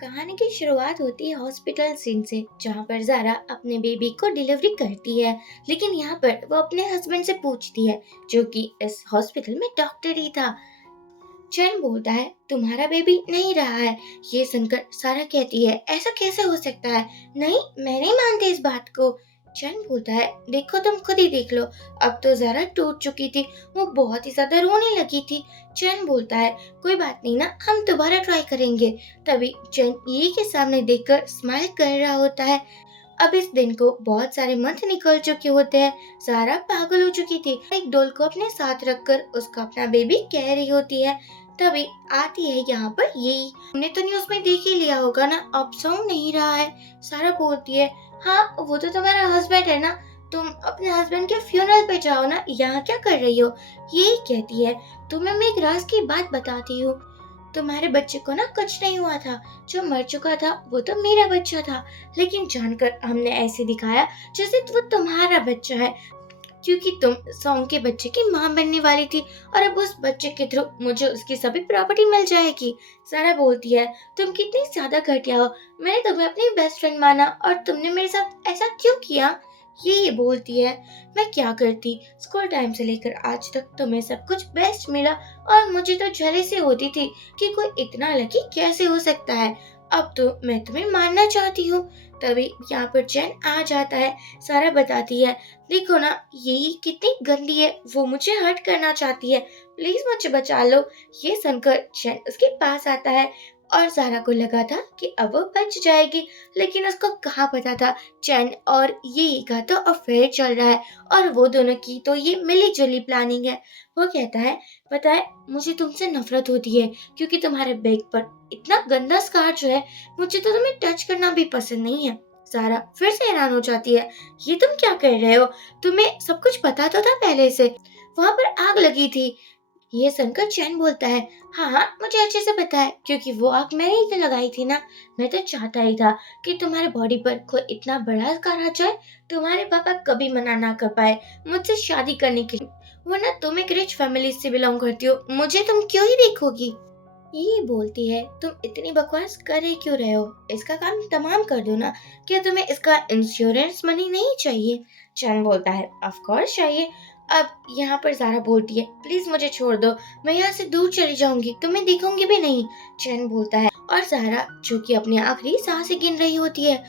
कहानी की शुरुआत होती है हॉस्पिटल सीन से, जहाँ पर ज़ारा अपने बेबी को डिलीवरी करती है। लेकिन यहाँ पर वो अपने हस्बैंड से पूछती है, जो कि इस हॉस्पिटल में डॉक्टर ही था। चैन बोलता है, तुम्हारा बेबी नहीं रहा है। ये सुनकर सारा कहती है, ऐसा कैसे हो सकता है? नहीं, मैं नहीं मानती इस बात को। चैन बोलता है, देखो तुम खुद ही देख लो। अब तो जरा टूट चुकी थी, वो बहुत ही ज्यादा रोने लगी थी। चैन बोलता है, कोई बात नहीं ना, हम दोबारा ट्राई करेंगे। तभी चैन ये के सामने देखकर स्माइल कर रहा होता है। अब इस दिन को बहुत सारे मंथ निकल चुके होते हैं। सारा पागल हो चुकी थी, एक डॉल को अपने साथ रखकर उसका अपना बेबी कह रही होती है। तभी आती है यहाँ पर यही, हमने तो न्यूज में देख ही लिया होगा ना, अब साउंड नहीं रहा है। सारा बोलती है, हाँ वो तो तुम्हारा हस्बैंड है ना, तुम अपने हस्बैंड के फ्यूनरल पे जाओ ना, यहाँ क्या कर रही हो? यही कहती है, तुम्हें मैं एक राज की बात बताती हूँ। तुम्हारे बच्चे को ना कुछ नहीं हुआ था, जो मर चुका था वो तो मेरा बच्चा था। लेकिन जानकर हमने ऐसे दिखाया जैसे वो तुम्हारा बच्चा है, क्योंकि तुम सॉन्ग के बच्चे की मां बनने वाली थी, और अब उस बच्चे के थ्रू मुझे उसकी सभी प्रॉपर्टी मिल जाएगी। सारा बोलती है, तुम कितनी ज्यादा घटिया हो, मैंने तुम्हें अपनी बेस्ट फ्रेंड माना और तुमने मेरे साथ ऐसा क्यों किया? ये बोलती है, मैं क्या करती, स्कूल टाइम से लेकर आज तक तुम्हें सब कुछ बेस्ट मिला, और मुझे तो जेलसी होती थी कि कोई इतना लकी कैसे हो सकता है। अब तो मैं तुम्हें मारना चाहती हूँ। तभी यहाँ पर चैन आ जाता है। सारा बताती है, देखो ना, यही कितनी गंदी है, वो मुझे हर्ट करना चाहती है, प्लीज मुझे बचा लो। ये सुनकर चैन उसके पास आता है, और सारा को लगा था कि अब वो बच जाएगी, लेकिन उसको कहाँ पता था चैन और ये का तो अफेयर चल रहा है, और वो दोनों की तो ये मिली जुली प्लानिंग है। वो कहता है, पता है मुझे तुमसे नफरत होती है, क्योंकि तुम्हारे बैग पर इतना गंदा स्कार जो है, मुझे तो तुम्हें टच करना भी पसंद नहीं है। सारा फिर से हैरान हो जाती है, ये तुम क्या कर रहे हो? तुम्हें सब कुछ पता तो था पहले से, वहां पर आग लगी थी। ये सुनकर चैन बोलता है, हाँ हाँ मुझे अच्छे से पता है, क्योंकि वो आग मैंने ही तो लगाई थी ना। मैं तो चाहता ही था कि तुम्हारे बॉडी पर कोई इतना बड़ा स्कार आ जाए, तुम्हारे पापा कभी मना ना कर पाए मुझसे शादी करने के लिए, वरना तुम एक रिच फैमिली से बिलोंग करती हो, मुझे तुम क्यों ही देखोगी? ये बोलती है, तुम इतनी बकवास कर ही क्यों रहे हो? इसका काम तमाम कर दो ना, क्या तुम्हें इसका इंश्योरेंस मनी नहीं चाहिए? चैन बोलता है, ऑफ कोर्स चाहिए। अब यहाँ पर ज़ारा बोलती है, प्लीज मुझे छोड़ दो, मैं यहाँ से दूर चली जाऊंगी, तुम्हें देखूंगी भी नहीं। चैन बोलता है, और ज़ारा जो कि अपनी आखिरी सांसें गिन रही होती है,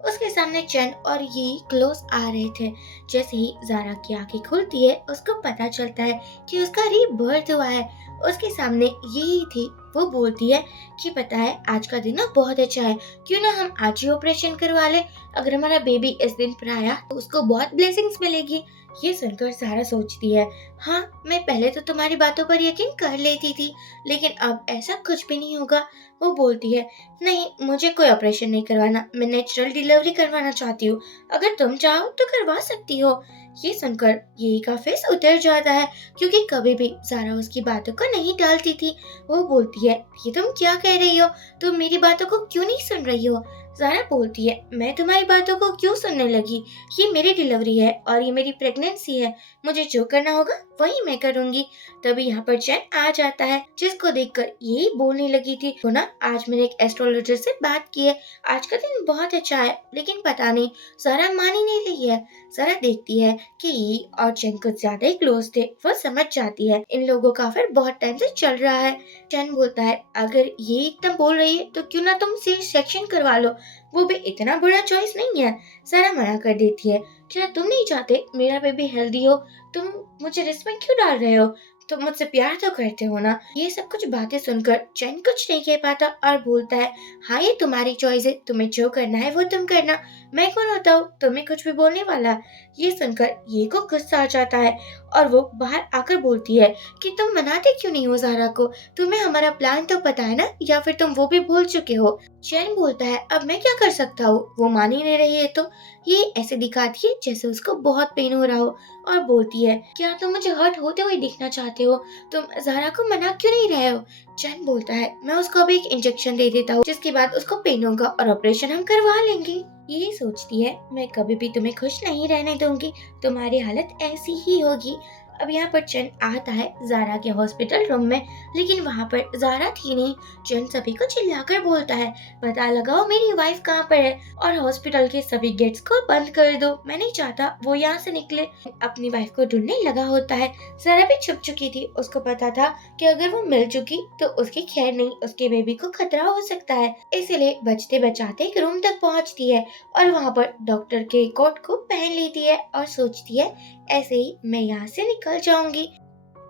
उसके सामने चैन और ये क्लोज आ रहे थे। जैसे ही ज़ारा की आंखें खुलती है, उसको पता चलता है कि उसका रीबर्थ हुआ है। उसके सामने यही थी। वो बोलती है कि पता है आज का दिन ना बहुत अच्छा है, क्यों ना हम आज ही ऑपरेशन करवा ले। अगर हमारा बेबी इस दिन पर आया तो उसको बहुत ब्लेसिंग्स मिलेगी। ये सुनकर सारा सोचती है, हाँ मैं पहले तो तुम्हारी बातों पर यकीन कर लेती थी, लेकिन अब ऐसा कुछ भी नहीं होगा। वो बोलती है, नहीं मुझे कोई ऑपरेशन नहीं करवाना, मैं नेचुरल डिलीवरी करवाना चाहती हूँ, अगर तुम चाहो तो करवा सकती हो। ये सुनकर यही का फेस उतर जाता है, क्योंकि कभी भी ज़ारा उसकी बातों को नहीं टालती थी। वो बोलती है, ये तुम क्या कह रही हो, तुम मेरी बातों को क्यों नहीं सुन रही हो? ज़ारा बोलती है, मैं तुम्हारी बातों को क्यों सुनने लगी, ये मेरी डिलीवरी है और ये मेरी प्रेगनेंसी है, मुझे जो करना होगा वही मैं करूंगी। तभी यहाँ पर चैन आ जाता है, जिसको देखकर यही बोलने लगी थी, तो ना आज मैंने एक एस्ट्रोलॉजर से बात की है, आज का दिन बहुत अच्छा है, लेकिन पता नहीं ज़ारा मान ही नहीं रही है। ज़ारा देखती है कि ये और चैन कुछ ज्यादा ही क्लोज थे, वो समझ जाती है इन लोगों का फिर बहुत टाइम से चल रहा है। चैन बोलता है, अगर ये एकदम बोल रही है तो क्यों ना तुम सी सेक्शन करवा लो, वो भी इतना बुरा चॉइस नहीं है। ज़ारा मना कर देती है, क्या तुम नहीं चाहते मेरा बेबी हेल्दी हो? तुम मुझे रिस्क में क्यों डाल रहे हो? तुम मुझसे प्यार तो करते हो ना? ये सब कुछ बातें सुनकर चैन कुछ नहीं कह पाता और बोलता है, हाँ ये तुम्हारी चॉइस है, तुम्हें जो करना है वो तुम करना, मैं कौन होता हूँ तुम्हें कुछ भी बोलने वाला? ये सुनकर ये को गुस्सा आ जाता है, और वो बाहर आकर बोलती है कि तुम मनाते क्यों नहीं हो ज़ारा को? तुम्हें हमारा प्लान तो पता है ना, या फिर तुम वो भी भूल चुके हो? चैन बोलता है, अब मैं क्या कर सकता हूँ, वो मान ही नहीं रही है तो। ये ऐसे दिखाती है जैसे उसको बहुत पेन हो रहा हो, और बोलती है, क्या तुम मुझे हर्ट होते हुए देखना चाहते हो? तुम ज़ारा को मना क्यों नहीं रहे हो? चैन बोलता है, मैं उसको अभी एक इंजेक्शन दे देता हूँ, जिसके बाद उसको पेन होगा और ऑपरेशन हम करवा लेंगे। ये सोचती है, मैं कभी भी तुम्हें खुश नहीं रहने दूंगी, तुम्हारी हालत ऐसी ही होगी। अब यहाँ पर चैन आता है जारा के हॉस्पिटल रूम में, लेकिन वहाँ पर जारा थी नहीं। चैन सभी को चिल्लाकर बोलता है, पता लगाओ मेरी वाइफ कहाँ पर है और हॉस्पिटल के सभी गेट्स को बंद कर दो, मैं नहीं चाहता वो यहाँ से निकले। अपनी वाइफ को ढूंढने लगा होता है। जारा भी छुप चुकी थी, उसको पता था कि अगर वो मिल चुकी तो उसकी खैर नहीं, उसके बेबी को खतरा हो सकता है। इसीलिए बचते बचाते एक रूम तक पहुँचती है और वहाँ पर डॉक्टर के कोट को पहन लेती है और सोचती है ऐसे ही मैं यहाँ से निकल जाऊंगी।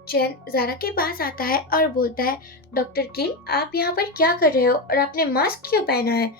चैन जारा के पास आता है और बोलता है, डॉक्टर किम आप यहाँ पर क्या कर रहे हो और आपने मास्क क्यों पहना है?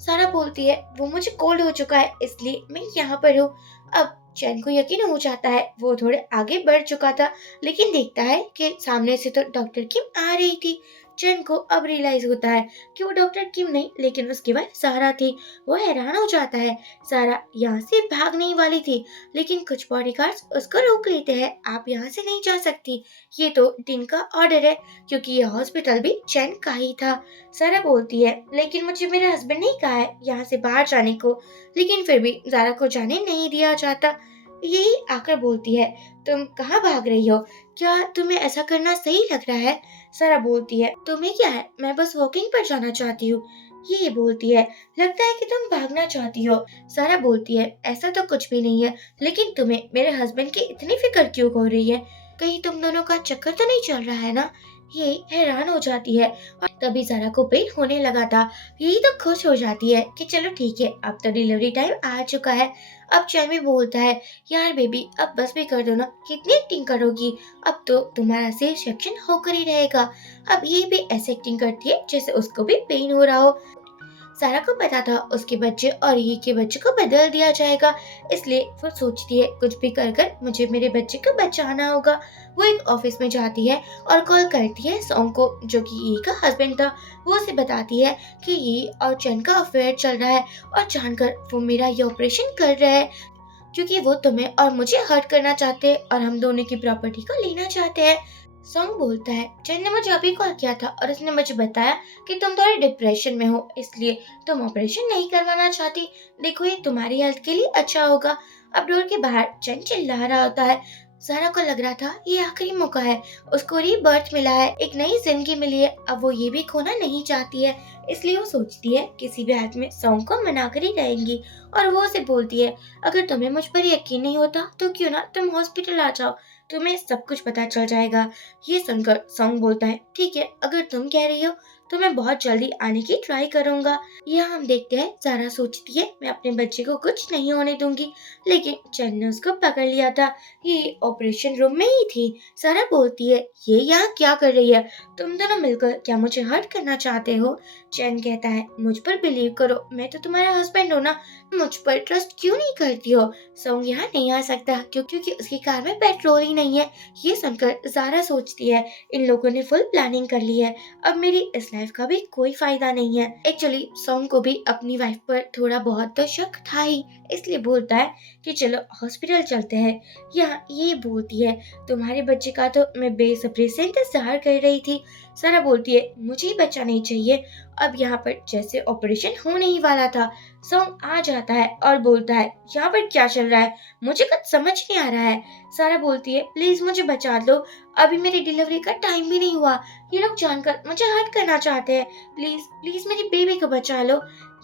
सारा बोलती है, वो मुझे कोल्ड हो चुका है इसलिए मैं यहाँ पर हूँ। अब चैन को यकीन हो जाता है, वो थोड़े आगे बढ़ चुका था, लेकिन देखता है कि सामने से तो डॉक्टर किम आ रही थी। चैन को अब रियलाइज होता है कि वो डॉक्टर किम नहीं लेकिन उसकी वाइफ सारा थी। वो हैरान हो जाता है। सारा यहाँ से भागने ही वाली थी, लेकिन कुछ बॉडीगार्ड्स उसको रोक लेते हैं। आप यहाँ से नहीं जा सकती, ये तो दिन का ऑर्डर है, क्योंकि ये हॉस्पिटल भी चैन का ही था। सारा बोलती है, लेकिन मुझे मेरे हस्बैंड ने कहा है यहाँ से बाहर जाने को, लेकिन फिर भी जारा को जाने नहीं दिया जाता। यही आकर बोलती है, तुम कहाँ भाग रही हो? क्या तुम्हें ऐसा करना सही लग रहा है? सारा बोलती है, तुम्हें क्या है, मैं बस वॉकिंग पर जाना चाहती हूँ। ये बोलती है, लगता है कि तुम भागना चाहती हो। सारा बोलती है, ऐसा तो कुछ भी नहीं है, लेकिन तुम्हें मेरे हस्बैंड की इतनी फिक्र क्यों हो रही है? कहीं तुम दोनों का चक्कर तो नहीं चल रहा है ना? ये हैरान हो जाती है और तभी सारा को पेन होने लगा था। यही तो खुश हो जाती है कि चलो ठीक है, अब तो डिलीवरी टाइम आ चुका है। अब चैन भी बोलता है, यार बेबी अब बस भी कर दो ना, कितनी एक्टिंग करोगी, अब तो तुम्हारा सी सेक्शन होकर ही रहेगा। अब ये भी ऐसे एक्टिंग करती है जैसे उसको भी पेन हो रहा हो। सारा को पता था उसके बच्चे और ये के बच्चे को बदल दिया जाएगा, इसलिए वो सोचती है कुछ भी कर कर मुझे मेरे बच्चे को बचाना होगा। वो एक ऑफिस में जाती है और कॉल करती है सॉन्ग को, जो कि ये का हस्बैंड था। वो उसे बताती है कि ये और चैन का अफेयर चल रहा है और जानकर वो मेरा ये ऑपरेशन कर रहे हैं, क्योंकि वो तुम्हें और मुझे हर्ट करना चाहते हैं और हम दोनों की प्रॉपर्टी को लेना चाहते हैं। सॉन्ग बोलता है, चैन ने मुझे अभी कॉल किया था और उसने मुझे बताया कि तुम थोड़े डिप्रेशन में हो, इसलिए तुम ऑपरेशन नहीं करवाना चाहती। देखो ये तुम्हारी हेल्थ के लिए अच्छा होगा। अब डोर के बाहर चैन चिल्ला रहा होता है। सारा को लग रहा था ये आखिरी मौका है, उसको रीबर्थ मिला है, एक नई जिंदगी मिली है, अब वो ये भी खोना नहीं चाहती है। इसलिए वो सोचती है किसी भी हालत में सॉन्ग को मना कर ही रहेंगी और वो उसे बोलती है, अगर तुम्हें मुझ पर यकीन नहीं होता तो क्यों ना तुम हॉस्पिटल आ जाओ, तुम्हें सब कुछ पता चल जाएगा। ये सुनकर सॉन्ग बोलता है, ठीक है अगर तुम कह रही हो तो मैं बहुत जल्दी आने की ट्राई करूंगा। यहाँ हम देखते हैं सारा सोचती है मैं अपने बच्चे को कुछ नहीं होने दूंगी, लेकिन चैन ने उसको पकड़ लिया था। ये ऑपरेशन रूम में ही थी। सारा बोलती है, ये यहाँ क्या कर रही है? तुम दोनों मिलकर क्या मुझे हर्ट करना चाहते हो? चैन कहता है, मुझ पर बिलीव करो, मैं तो तुम्हारा हस्बैंड हूँ ना, मुझ पर ट्रस्ट क्यों नहीं करती हो? सॉन्ग यहाँ नहीं आ सकता क्योंकि उसकी कार में पेट्रोल ही नहीं है। ये सुनकर जारा सोचती है, इन लोगों ने फुल प्लानिंग कर ली है, अब मेरी इस लाइफ का भी कोई फायदा नहीं है। एक्चुअली सॉन्ग को भी अपनी वाइफ पर थोड़ा बहुत तो शक था ही, इसलिए बोलता है कि चलो हॉस्पिटल चलते हैं। यहाँ ये बोलती है, तुम्हारे बच्चे का तो मैं बेसब्री से इंतजार कर रही थी। सारा बोलती है, मुझे ही बच्चा नहीं चाहिए। अब यहाँ पर जैसे ऑपरेशन होने ही वाला था, सॉन्ग आ जाता है और बोलता है, यहाँ पर क्या चल रहा है, मुझे कुछ समझ नहीं आ रहा है। सारा बोलती है, प्लीज मुझे बचा लो, अभी मेरी डिलीवरी का टाइम भी नहीं हुआ, ये लोग जानकर मुझे हर्ट करना चाहते हैं, प्लीज प्लीज मेरी बेबी को बचा लो।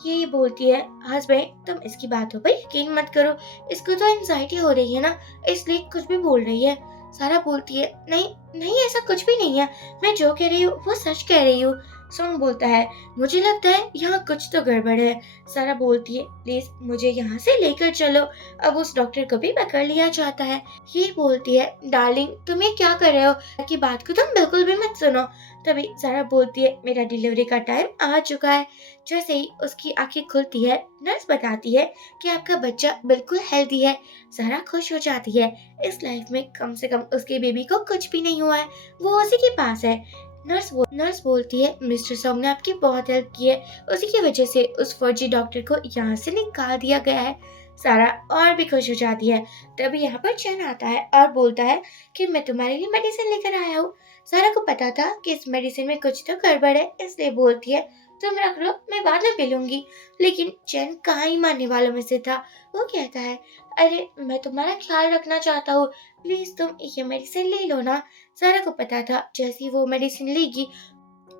ये बोलती है, हस्बैंड तुम इसकी बातों पर यकीन मत करो, इसको तो एंजाइटी हो रही है ना, इसलिए कुछ भी बोल रही है। सारा बोलती है, नहीं नहीं ऐसा कुछ भी नहीं है, मैं जो कह रही हूँ वो सच कह रही हूँ। सॉन्ग बोलता है, मुझे लगता है यहाँ कुछ तो गड़बड़ है। सारा बोलती है, प्लीज मुझे यहाँ से लेकर चलो। अब उस डॉक्टर को भी पकड़ लिया जाता है। ये बोलती है, डार्लिंग तुम ये क्या कर रहे हो, की बात को तुम बिल्कुल भी मत सुनो। तभी सारा बोलती है, मेरा डिलीवरी का टाइम आ चुका है। जैसे ही उसकी आंखें खुलती है, नर्स बताती है कि आपका बच्चा बिल्कुल हेल्दी है। सारा खुश हो जाती है, इस लाइफ में कम से कम उसके बेबी को कुछ भी नहीं हुआ है, वो उसी के पास है। नर्स बोलती है, मिस्टर सॉन्ग ने आपकी बहुत हेल्प की है, उसी की वजह से उस फर्जी डॉक्टर को यहाँ से निकाल दिया गया है। सारा और भी खुश हो जाती है। तभी यहाँ पर चैन आता है और बोलता है कि मैं तुम्हारे लिए मेडिसिन लेकर आया हूँ। सारा को पता था कि इस मेडिसिन में कुछ तो गड़बड़ है, इसलिए बोलती है, तुम रख लो मैं बाद में पी लूंगी। लेकिन चैन कहाँ ही मानने वालों में से था। वो कहता है, अरे मैं तुम्हारा ख्याल रखना चाहता हूँ, प्लीज तुम ये मेडिसिन ले लो ना। सारा को पता था जैसे ही वो मेडिसिन लेगी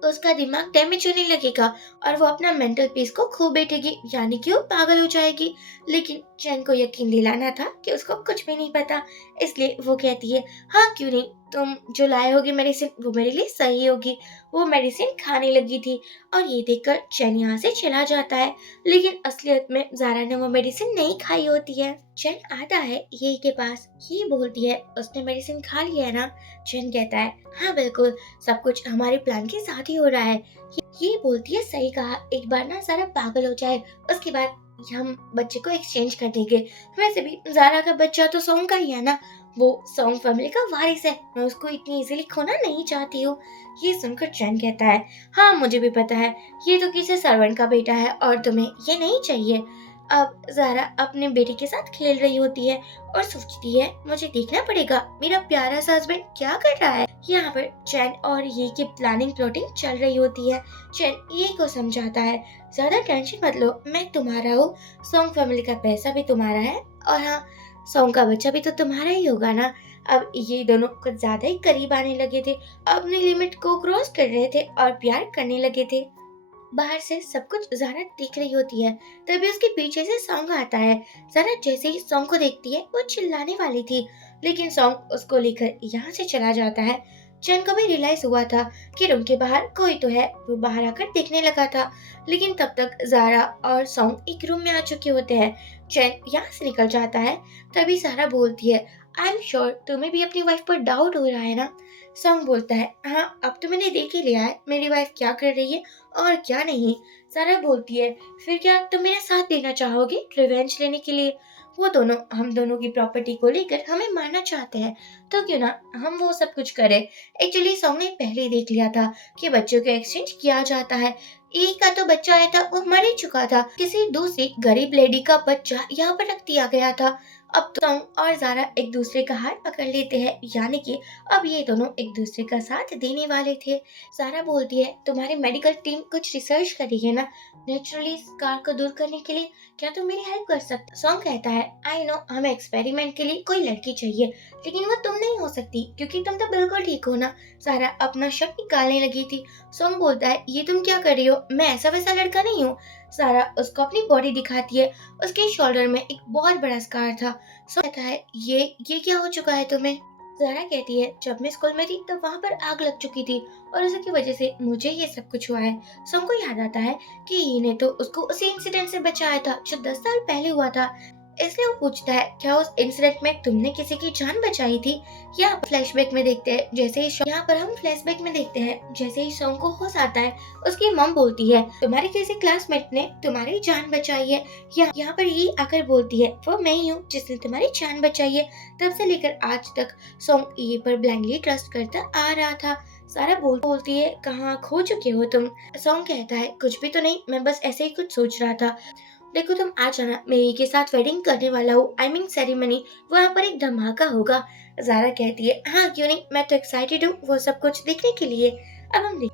उसका दिमाग डैमेज होने लगेगा और वो अपना मेंटल पीस को खो बैठेगी, यानी कि वो पागल हो जाएगी। लेकिन चैन को यकीन दिलाना था कि उसको कुछ भी नहीं पता, इसलिए वो कहती है हाँ क्यों नहीं, तुम जो लाए होगे मेडिसिन वो मेरे लिए सही होगी। वो मेडिसिन खाने लगी थी और ये देखकर चैन यहाँ से चला जाता है, लेकिन असलियत में जारा ने वो मेडिसिन नहीं खाई होती है। चैन आता है ये के पास, ये बोलती है उसने मेडिसिन खा लिया है ना। चैन कहता है हाँ बिल्कुल, सब कुछ हमारे प्लान के साथ ही हो रहा है। ये बोलती है सही कहा, एक बार ना सारा पागल हो जाए उसके बाद हम बच्चे को एक्सचेंज कर देंगे। वैसे भी जारा का बच्चा तो सॉन्ग का ही है ना, वो सॉन्ग फैमिली का वारिस है, मैं उसको इतनी इजीली खोना नहीं चाहती हूँ। ये सुनकर चैन कहता है हाँ मुझे भी पता है, ये तो किसी सर्वेंट का बेटा है और तुम्हें ये नहीं चाहिए। अब जारा अपने बेटे के साथ खेल रही होती है और सोचती है मुझे देखना पड़ेगा मेरा प्यारा सा हस्बैंड क्या कर रहा है। यहाँ पर चैन और ये की प्लानिंग प्लॉटिंग चल रही होती है। चैन ये को समझाता है ज्यादा टेंशन मत लो, मैं तुम्हारा हूँ, सॉन्ग फैमिली का पैसा भी तुम्हारा है और हाँ सॉन्ग का बच्चा भी तो तुम्हारा ही होगा ना। अब ये दोनों कुछ ज्यादा ही करीब आने लगे थे, अपनी लिमिट को क्रॉस कर रहे थे और प्यार करने लगे थे। बाहर से सब कुछ जारा देख रही होती है, तभी उसके पीछे से सॉन्ग आता है। जारा जैसे ही सॉन्ग को देखती है वो चिल्लाने वाली थी, लेकिन सॉन्ग उसको लेकर यहाँ से चला जाता है। चैन को भी रियलाइज हुआ था कि रूम के बाहर कोई तो है, वो बाहर आकर देखने लगा था, लेकिन तब तक जारा और सॉन्ग एक रूम में आ चुके होते हैं। चैन यहाँ से निकल जाता है, तभी सारा बोलती है आई एम श्योर तुम्हें भी अपनी वाइफ पर डाउट हो रहा है ना। सॉन्ग बोलता है हाँ अब तो मैंने देख ही लिया है मेरी वाइफ क्या कर रही है और क्या नहीं। सारा बोलती है फिर क्या तुम मेरा साथ देना चाहोगे रिवेंज लेने के लिए? वो दोनों हम दोनों की प्रॉपर्टी को लेकर हमें मारना चाहते हैं, तो क्यों ना हम वो सब कुछ करें। एक्चुअली सॉन्ग ने पहले ही देख लिया था कि बच्चों का एक्सचेंज किया जाता है। एक का तो बच्चा आया था वो मर ही चुका था, किसी दूसरी गरीब लेडी का बच्चा यहाँ पर रख दिया गया था। अब तो सॉन्ग और जारा एक दूसरे का हाथ पकड़ लेते हैं, यानी कि अब ये दोनों एक दूसरे का साथ देने वाले थे। सारा बोलती है तुम्हारी मेडिकल टीम कुछ रिसर्च करी है ना नेचुरली स्कार को दूर करने के लिए, क्या तुम मेरी हेल्प कर सकते? सॉन्ग कहता है आई नो हमें एक्सपेरिमेंट के लिए कोई लड़की चाहिए, लेकिन वो तुम नहीं हो सकती क्योंकि तुम तो बिल्कुल ठीक हो ना। सारा अपना शर्ट निकालने लगी थी। सॉन्ग बोलता है ये तुम क्या कर रही हो, मैं ऐसा वैसा लड़का नहीं हूँ। सारा उसको अपनी बॉडी दिखाती है, उसके शोल्डर में एक बहुत बड़ा स्कार था। सॉन्ग कहता है ये क्या हो चुका है तुम्हें? ज़ारा कहती है जब मैं स्कूल में थी तब वहाँ पर आग लग चुकी थी और उसी की वजह से मुझे ये सब कुछ हुआ है। सॉन्ग को याद आता है कि ये ने तो उसको उसी इंसिडेंट से बचाया था जो 10 साल पहले हुआ था। इसलिए वो पूछता है क्या उस इंसिडेंट में तुमने किसी की जान बचाई थी? यहाँ फ्लैशबैक में देखते हैं जैसे ही यहाँ पर हम फ्लैशबैक में देखते हैं जैसे ही सॉन्ग को होश आता है उसकी मॉम बोलती है तुम्हारे किसी क्लासमेट ने तुम्हारी जान बचाई है। यहाँ पर ये आकर बोलती है वो मैं ही हूँ जिसने तुम्हारी जान बचाई है। तब से लेकर आज तक सॉन्ग ये पर ब्लाइंडली ट्रस्ट करता आ रहा था। सारा बोलती है कहाँ खो चुके हो तुम? सॉन्ग कहता है कुछ भी तो नहीं, मैं बस ऐसे ही कुछ सोच रहा था। देखो तुम आ जाना, मैं ये के साथ वेडिंग करने वाला हूँ, आई मीन सेरेमनी, वहाँ पर एक धमाका होगा। जारा कहती है हाँ क्यों नहीं, मैं तो एक्साइटेड हूँ वो सब कुछ देखने के लिए। अब हम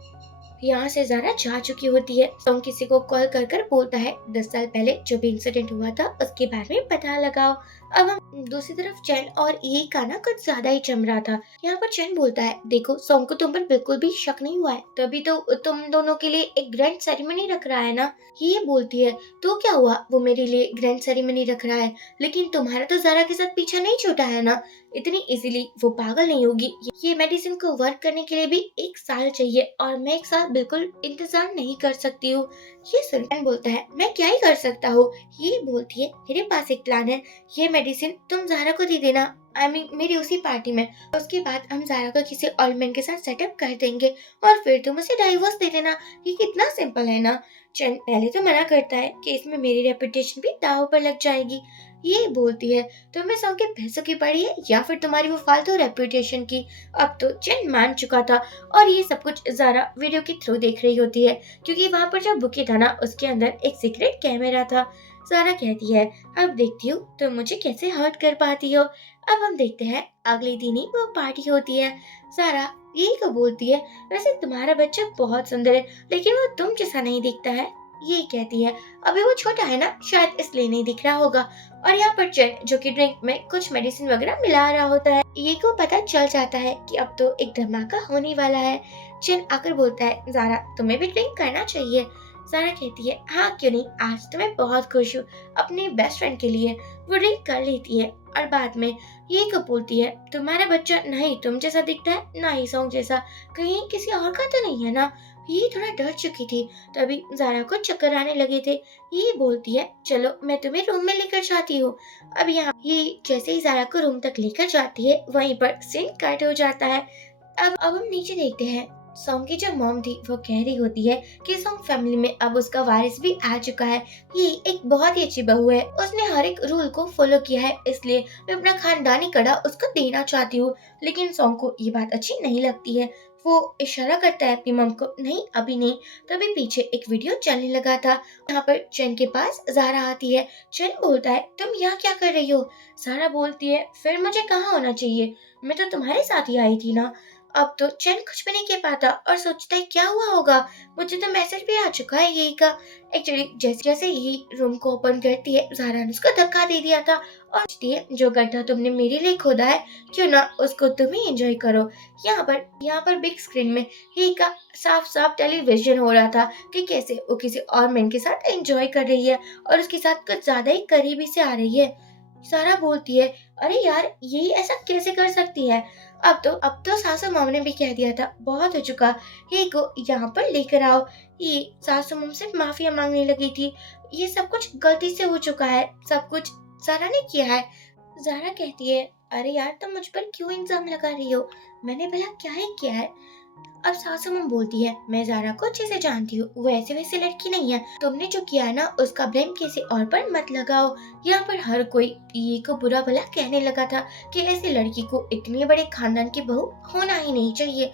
यहाँ से जारा जा चुकी होती है। सॉन्ग किसी को कॉल कर कर बोलता है 10 साल पहले जो भी इंसिडेंट हुआ था उसके बारे में पता लगाओ। अब हम दूसरी तरफ चैन और ये का ना कुछ ज्यादा ही चम रहा था। यहाँ पर चैन बोलता है देखो सॉन्ग को तुम पर बिल्कुल भी शक नहीं हुआ है, तभी तो तुम दोनों के लिए एक ग्रैंड सेरेमनी रख रहा है ना। ये बोलती है तो क्या हुआ, वो मेरे लिए ग्रैंड सेरेमनी रख रहा है, लेकिन तुम्हारा तो जारा के साथ पीछा नहीं छूटा है ना, इतनी इजीली वो पागल नहीं होगी। ये मेडिसिन को वर्क करने के लिए भी 1 साल चाहिए और मैं 1 साल बिल्कुल इंतजार नहीं कर सकती हूँ। ये सुल्तान बोलता है मैं क्या ही कर सकता हूँ। ये बोलती है मेरे पास एक प्लान है, ये मेडिसिन तुम जारा को दे देना, आई मीन मेरी उसी पार्टी में, उसके बाद हम जारा को किसी और मैन के साथ सेटअप कर देंगे और फिर तुम उसे डाइवोर्स दे देना। ये कितना सिंपल है ना। चैन पहले तो मना करता है कि इसमें मेरी रेपुटेशन भी दांव पर लग जाएगी। ये बोलती है तुम्हें सॉन्ग के पैसों की पड़ी है या फिर तुम्हारी वो फालतू रेपुटेशन की। अब तो चैन मान चुका था और ये सब कुछ जारा वीडियो के थ्रू देख रही होती है क्योंकि वहाँ पर जो बुके था ना उसके अंदर एक सीक्रेट कैमरा था। जारा कहती है अब देखती हूँ तुम मुझे कैसे हर्ट कर पाती हो। अब हम देखते हैं अगले दिन ही वो पार्टी होती है। जारा यही को बोलती है वैसे तुम्हारा बच्चा बहुत सुंदर है लेकिन वो तुम जैसा नहीं दिखता है। ये कहती है अभी वो छोटा है ना, शायद इसलिए नहीं दिख रहा होगा। और यहाँ पर चैन जो कि ड्रिंक में कुछ मेडिसिन वगैरह मिला रहा होता है, ये को पता चल जाता है कि अब तो एक धमाका होने वाला है। चैन आकर बोलता है ज़ारा तुम्हें भी ड्रिंक करना चाहिए। ज़ारा कहती है हाँ क्यों नहीं, आज तो मैं बहुत खुश हूँ अपनी बेस्ट फ्रेंड के लिए। वो ड्रिंक कर लेती है और बाद में ये को बोलती है तुम्हारा बच्चा नहीं तुम जैसा दिखता है ना ही सॉन्ग जैसा, कहीं किसी और का तो नहीं है ना। ये थोड़ा डर चुकी थी, तभी ज़ारा को चक्कर आने लगे थे। ये बोलती है चलो मैं तुम्हें रूम में लेकर जाती हूँ। अब यहाँ ये जैसे ही ज़ारा को रूम तक लेकर जाती है वहीं पर सीन कट हो जाता है। अब हम नीचे देखते हैं, सॉन्ग की जो मॉम थी वो कह रही होती है कि सॉन्ग फैमिली में अब उसका वारिस भी आ चुका है। ये एक बहुत ही अच्छी बहू है, उसने हर एक रूल को फॉलो किया है, इसलिए मैं अपना खानदानी कड़ा उसको देना चाहती हूँ। लेकिन सॉन्ग को ये बात अच्छी नहीं लगती है। वो इशारा करता है अपनी मम को नहीं अभी नहीं। तभी पीछे एक वीडियो चलने लगा था। यहाँ पर चैन के पास ज़ारा आती है। चैन बोलता है तुम यहाँ क्या कर रही हो। ज़ारा बोलती है फिर मुझे कहाँ होना चाहिए, मैं तो तुम्हारे साथ ही आई थी ना। अब तो चैन कुछ भी नहीं कह पाता और सोचता है क्या हुआ होगा, मुझे तो मैसेज भी आ चुका है यही का। एक्चुअली जैसे जैसे यही रूम को ओपन करती है ज़ारा ने उसको धक्का दे दिया था और सोचती है जो गड्ढा तुमने मेरे लिए खोदा है क्यों ना उसको तुम ही एंजॉय करो। यहाँ पर बिग स्क्रीन में यही का साफ साफ टेलीविजन हो रहा था कि कैसे वो किसी और मैन के साथ एंजॉय कर रही है और उसके साथ कुछ ज्यादा ही करीबी से आ रही है। सारा बोलती है अरे यार यही ऐसा कैसे कर सकती है। अब तो सासू माँ ने भी कह दिया था बहुत हो चुका, ये को यहाँ पर लेकर आओ। ये सासू माँ से माफिया मांगने लगी थी, ये सब कुछ गलती से हो चुका है, सब कुछ ज़ारा ने किया है। ज़ारा कहती है अरे यार तुम मुझ पर क्यों इल्जाम लगा रही हो, मैंने भला क्या ही किया है। अब सासू माँ बोलती है मैं ज़ारा को अच्छे से जानती हूँ, वो ऐसे वैसे लड़की नहीं है, तुमने जो किया है ना उसका ब्लेम किसी और पर मत लगाओ। यहाँ पर हर कोई ये को बुरा भला कहने लगा था कि ऐसी लड़की को इतने बड़े खानदान की बहू होना ही नहीं चाहिए।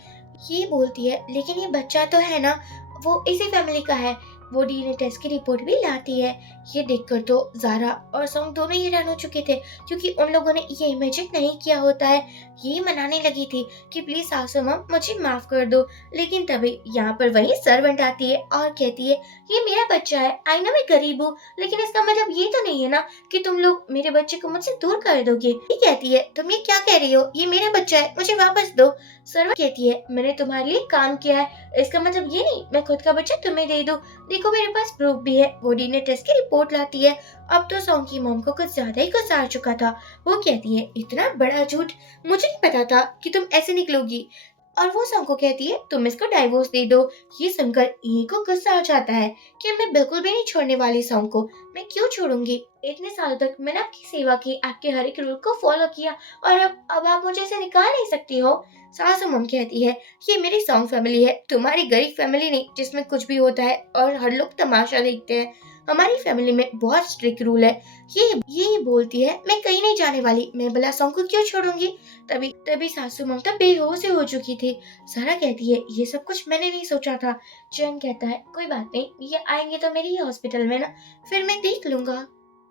ये बोलती है लेकिन ये बच्चा तो है ना, वो इसी फैमिली का है। वो डीएनए टेस्ट की रिपोर्ट भी लाती है। ये देखकर तो ज़ारा और सॉन्ग दोनों ही हैरान हो चुके थे क्योंकि उन लोगों ने ये इमेजिन नहीं किया होता है। ये मनाने लगी थी कि प्लीज सासू माँ मुझे माफ कर दो, लेकिन तभी यहाँ पर वही सर्वेंट आती है और कहती है ये मेरा बच्चा है, आई ना मैं गरीब हूँ, लेकिन इसका मतलब ये तो नहीं है ना कि तुम लोग मेरे बच्चे को मुझसे दूर कर दोगे। ये कहती है तुम ये क्या कह रही हो, ये मेरा बच्चा है, मुझे वापस दो। सर्वेंट कहती है मैंने तुम्हारे लिए काम किया है, इसका मतलब ये नहीं मैं खुद का बच्चा तुम्हें दे दूं। देखो मेरे पास प्रूफ भी है। वो डीएनए टेस्ट की रिपोर्ट लाती है। अब तो सॉन्ग की मॉम को कुछ ज्यादा ही गुस्सा आ चुका था। वो कहती है इतना बड़ा झूठ, मुझे नहीं पता था कि तुम ऐसे निकलोगी। और वो सॉन्ग को कहती है तुम इसको डाइवोर्स दे दो। ये सुनकर ये को गुस्सा आ जाता है कि मैं बिल्कुल भी नहीं छोड़ने वाली सॉन्ग को, मैं क्यों छोड़ूंगी। इतने सालों तक मैंने आपकी सेवा की, आपके हर एक रूल को फॉलो किया और अब आप मुझे ऐसे निकाल नहीं सकती हो। सासू मम कहती है ये मेरी सॉन्ग फैमिली है, तुम्हारी गरीब फैमिली नहीं जिसमें कुछ भी होता है और हर लोग तमाशा देखते हैं। हमारी फैमिली में बहुत स्ट्रिक्ट रूल है। ये बोलती है मैं कहीं नहीं जाने वाली, मैं भला सॉन्ग को क्यों छोड़ूंगी। तभी तभी सासू ममता बेहोश हो चुकी थी। सारा कहती है ये सब कुछ मैंने नहीं सोचा था। चैन कहता है कोई बात नहीं, ये आएंगे तो मेरी ही हॉस्पिटल में ना, फिर मैं देख लूंगा।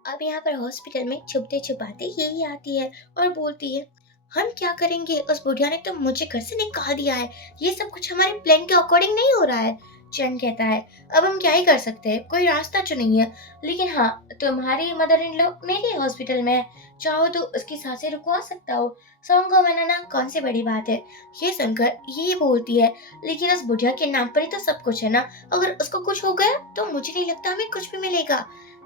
अब यहाँ पर हॉस्पिटल में छुपते छुपाते यही आती है और बोलती है हम क्या करेंगे, उस बुढ़िया ने तो मुझे घर से निकाल दिया है, ये सब कुछ हमारे प्लान के अकॉर्डिंग नहीं हो रहा है। चैन कहता है अब हम क्या ही कर सकते हैं, कोई रास्ता तो नहीं है, लेकिन हाँ तुम्हारी मदर इन लॉ मेरे हॉस्पिटल में है, चाहो तो उसकी सांसें रुकवा सकता हो, सॉन्ग को मनाना कौन सी बड़ी बात है। ये सुनकर ये बोलती है लेकिन उस बुढ़िया के नाम पर ही तो सब कुछ है ना, अगर उसको कुछ हो गया तो मुझे नहीं लगता हमें कुछ भी मिलेगा।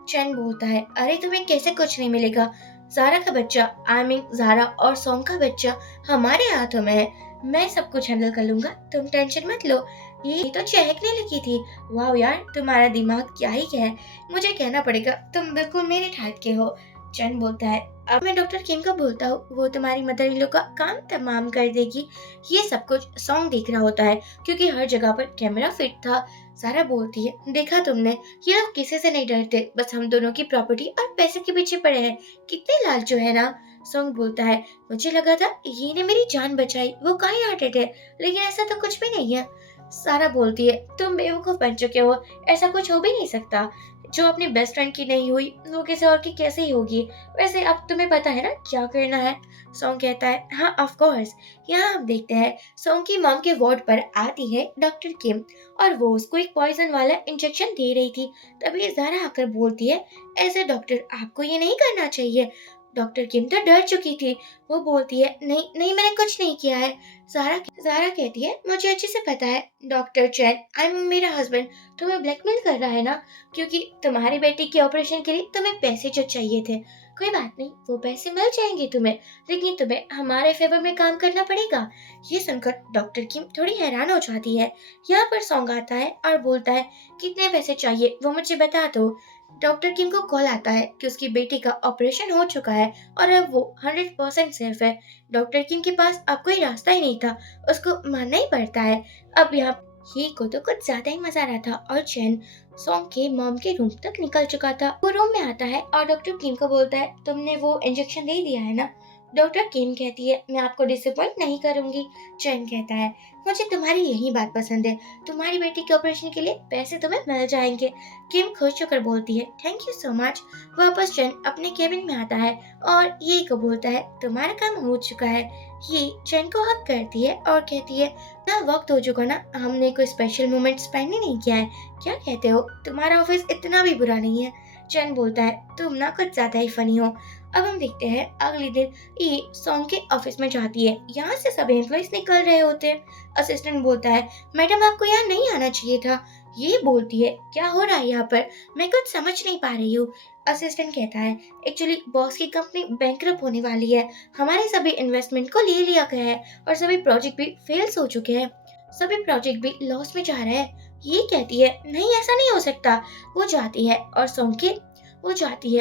चैन बोलता है अरे तुम्हें कैसे कुछ नहीं मिलेगा, ज़ारा का बच्चा आई मीन ज़ारा और सॉन्ग का बच्चा हमारे हाथों में है, मैं सब कुछ हैंडल कर लूंगा, तुम टेंशन मत लो। ये तो चहकने लगी थी। वाह यार तुम्हारा दिमाग क्या ही है, मुझे कहना पड़ेगा तुम बिल्कुल मेरे टाइप के हो। चैन बोलता है अब मैं डॉक्टर किम को बोलता हूँ, वो तुम्हारी मदर इन लॉ का काम तमाम कर देगी। ये सब कुछ सॉन्ग देख रहा होता है क्योंकि हर जगह पर कैमरा फिट था। सारा बोलती है देखा तुमने, ये लोग किसी से नहीं डरते, बस हम दोनों की प्रॉपर्टी और पैसे के पीछे पड़े हैं, कितने लालचू है ना। सॉन्ग बोलता है मुझे लगा था ये ने मेरी जान बचाई, वो कहीं हटे थे, लेकिन ऐसा तो कुछ भी नहीं है। सारा बोलती है तुम बेवकूफ बन चुके हो, ऐसा कुछ हो भी नहीं सकता। जो अपनी बेस्ट फ्रेंड की नहीं हुई वो किसी और की कैसे ही होगी। वैसे अब तुम्हें पता है ना क्या करना है। सॉन्ग कहता है हाँ ऑफ कोर्स। यहाँ हम देखते हैं सॉन्ग की मॉम के वार्ड पर आती है डॉक्टर किम और वो उसको एक पॉइजन वाला इंजेक्शन दे रही थी। तभी ज़ारा आकर बोलती है ऐसे डॉक्टर आपको ये नहीं करना चाहिए। डॉक्टर किम तो डर चुकी थी। वो बोलती है नहीं नहीं मैंने कुछ नहीं किया है। ज़ारा कहती है मुझे अच्छे से पता है डॉक्टर चैन आई मीन मेरा हस्बैंड तुम्हें ब्लैकमेल कर रहा है ना, क्योंकि तुम्हारी बेटी के ऑपरेशन के लिए तुम्हें पैसे जो चाहिए थे। कोई बात नहीं वो पैसे मिल जाएंगे तुम्हें, लेकिन तुम्हें हमारे फेवर में काम करना पड़ेगा। ये सुनकर डॉक्टर किम थोड़ी हैरान हो जाती है। यहाँ पर सॉन्ग आता है और बोलता है कितने पैसे चाहिए वो मुझे बता दो। डॉक्टर किम को कॉल आता है कि उसकी बेटी का ऑपरेशन हो चुका है और अब वो 100% सेफ है। डॉक्टर किम के पास अब कोई रास्ता ही नहीं था, उसको मानना ही पड़ता है। अब यहाँ ही को तो कुछ ज्यादा ही मजा आ रहा था और चैन सॉन्ग के मॉम के रूम तक निकल चुका था। वो रूम में आता है और डॉक्टर किम को बोलता है तुमने वो इंजेक्शन दे दिया है ना। डॉक्टर किम कहती है मैं आपको डिसअपॉइंट नहीं करूंगी। चैन कहता है मुझे तुम्हारी यही बात पसंद है, तुम्हारी बेटी के ऑपरेशन के लिए पैसे तुम्हें मिल जाएंगे। किम खुश होकर बोलती है थैंक यू सो मच। वापस चैन अपने केबिन में आता है और ये को बोलता है तुम्हारा काम हो चुका है। ये चैन को हक करती है और कहती है ना वक्त हो चुका ना, हमने कोई स्पेशल मोमेंट स्पेंड ही नहीं किया है। क्या कहते हो तुम्हारा ऑफिस इतना भी बुरा नहीं है। चैन बोलता है तुम ना कुछ ज्यादा ही फनी हो। अब हम देखते हैं अगले दिन ये सॉन्ग के ऑफिस में जाती है। यहाँ से सभी एम्प्लॉइज निकल रहे होते हैं। असिस्टेंट बोलता है मैडम आपको यहाँ नहीं आना चाहिए था। ये बोलती है क्या हो रहा है यहाँ पर, मैं कुछ समझ नहीं पा रही हूँ। असिस्टेंट कहता है एक्चुअली बॉस की कंपनी बैंकरप्ट होने वाली है, हमारे सभी इन्वेस्टमेंट को ले लिया गया है और सभी प्रोजेक्ट भी फेल्स हो चुके हैं, सभी प्रोजेक्ट भी लॉस में जा रहे हैं। ये कहती है नहीं ऐसा नहीं हो सकता। वो जाती है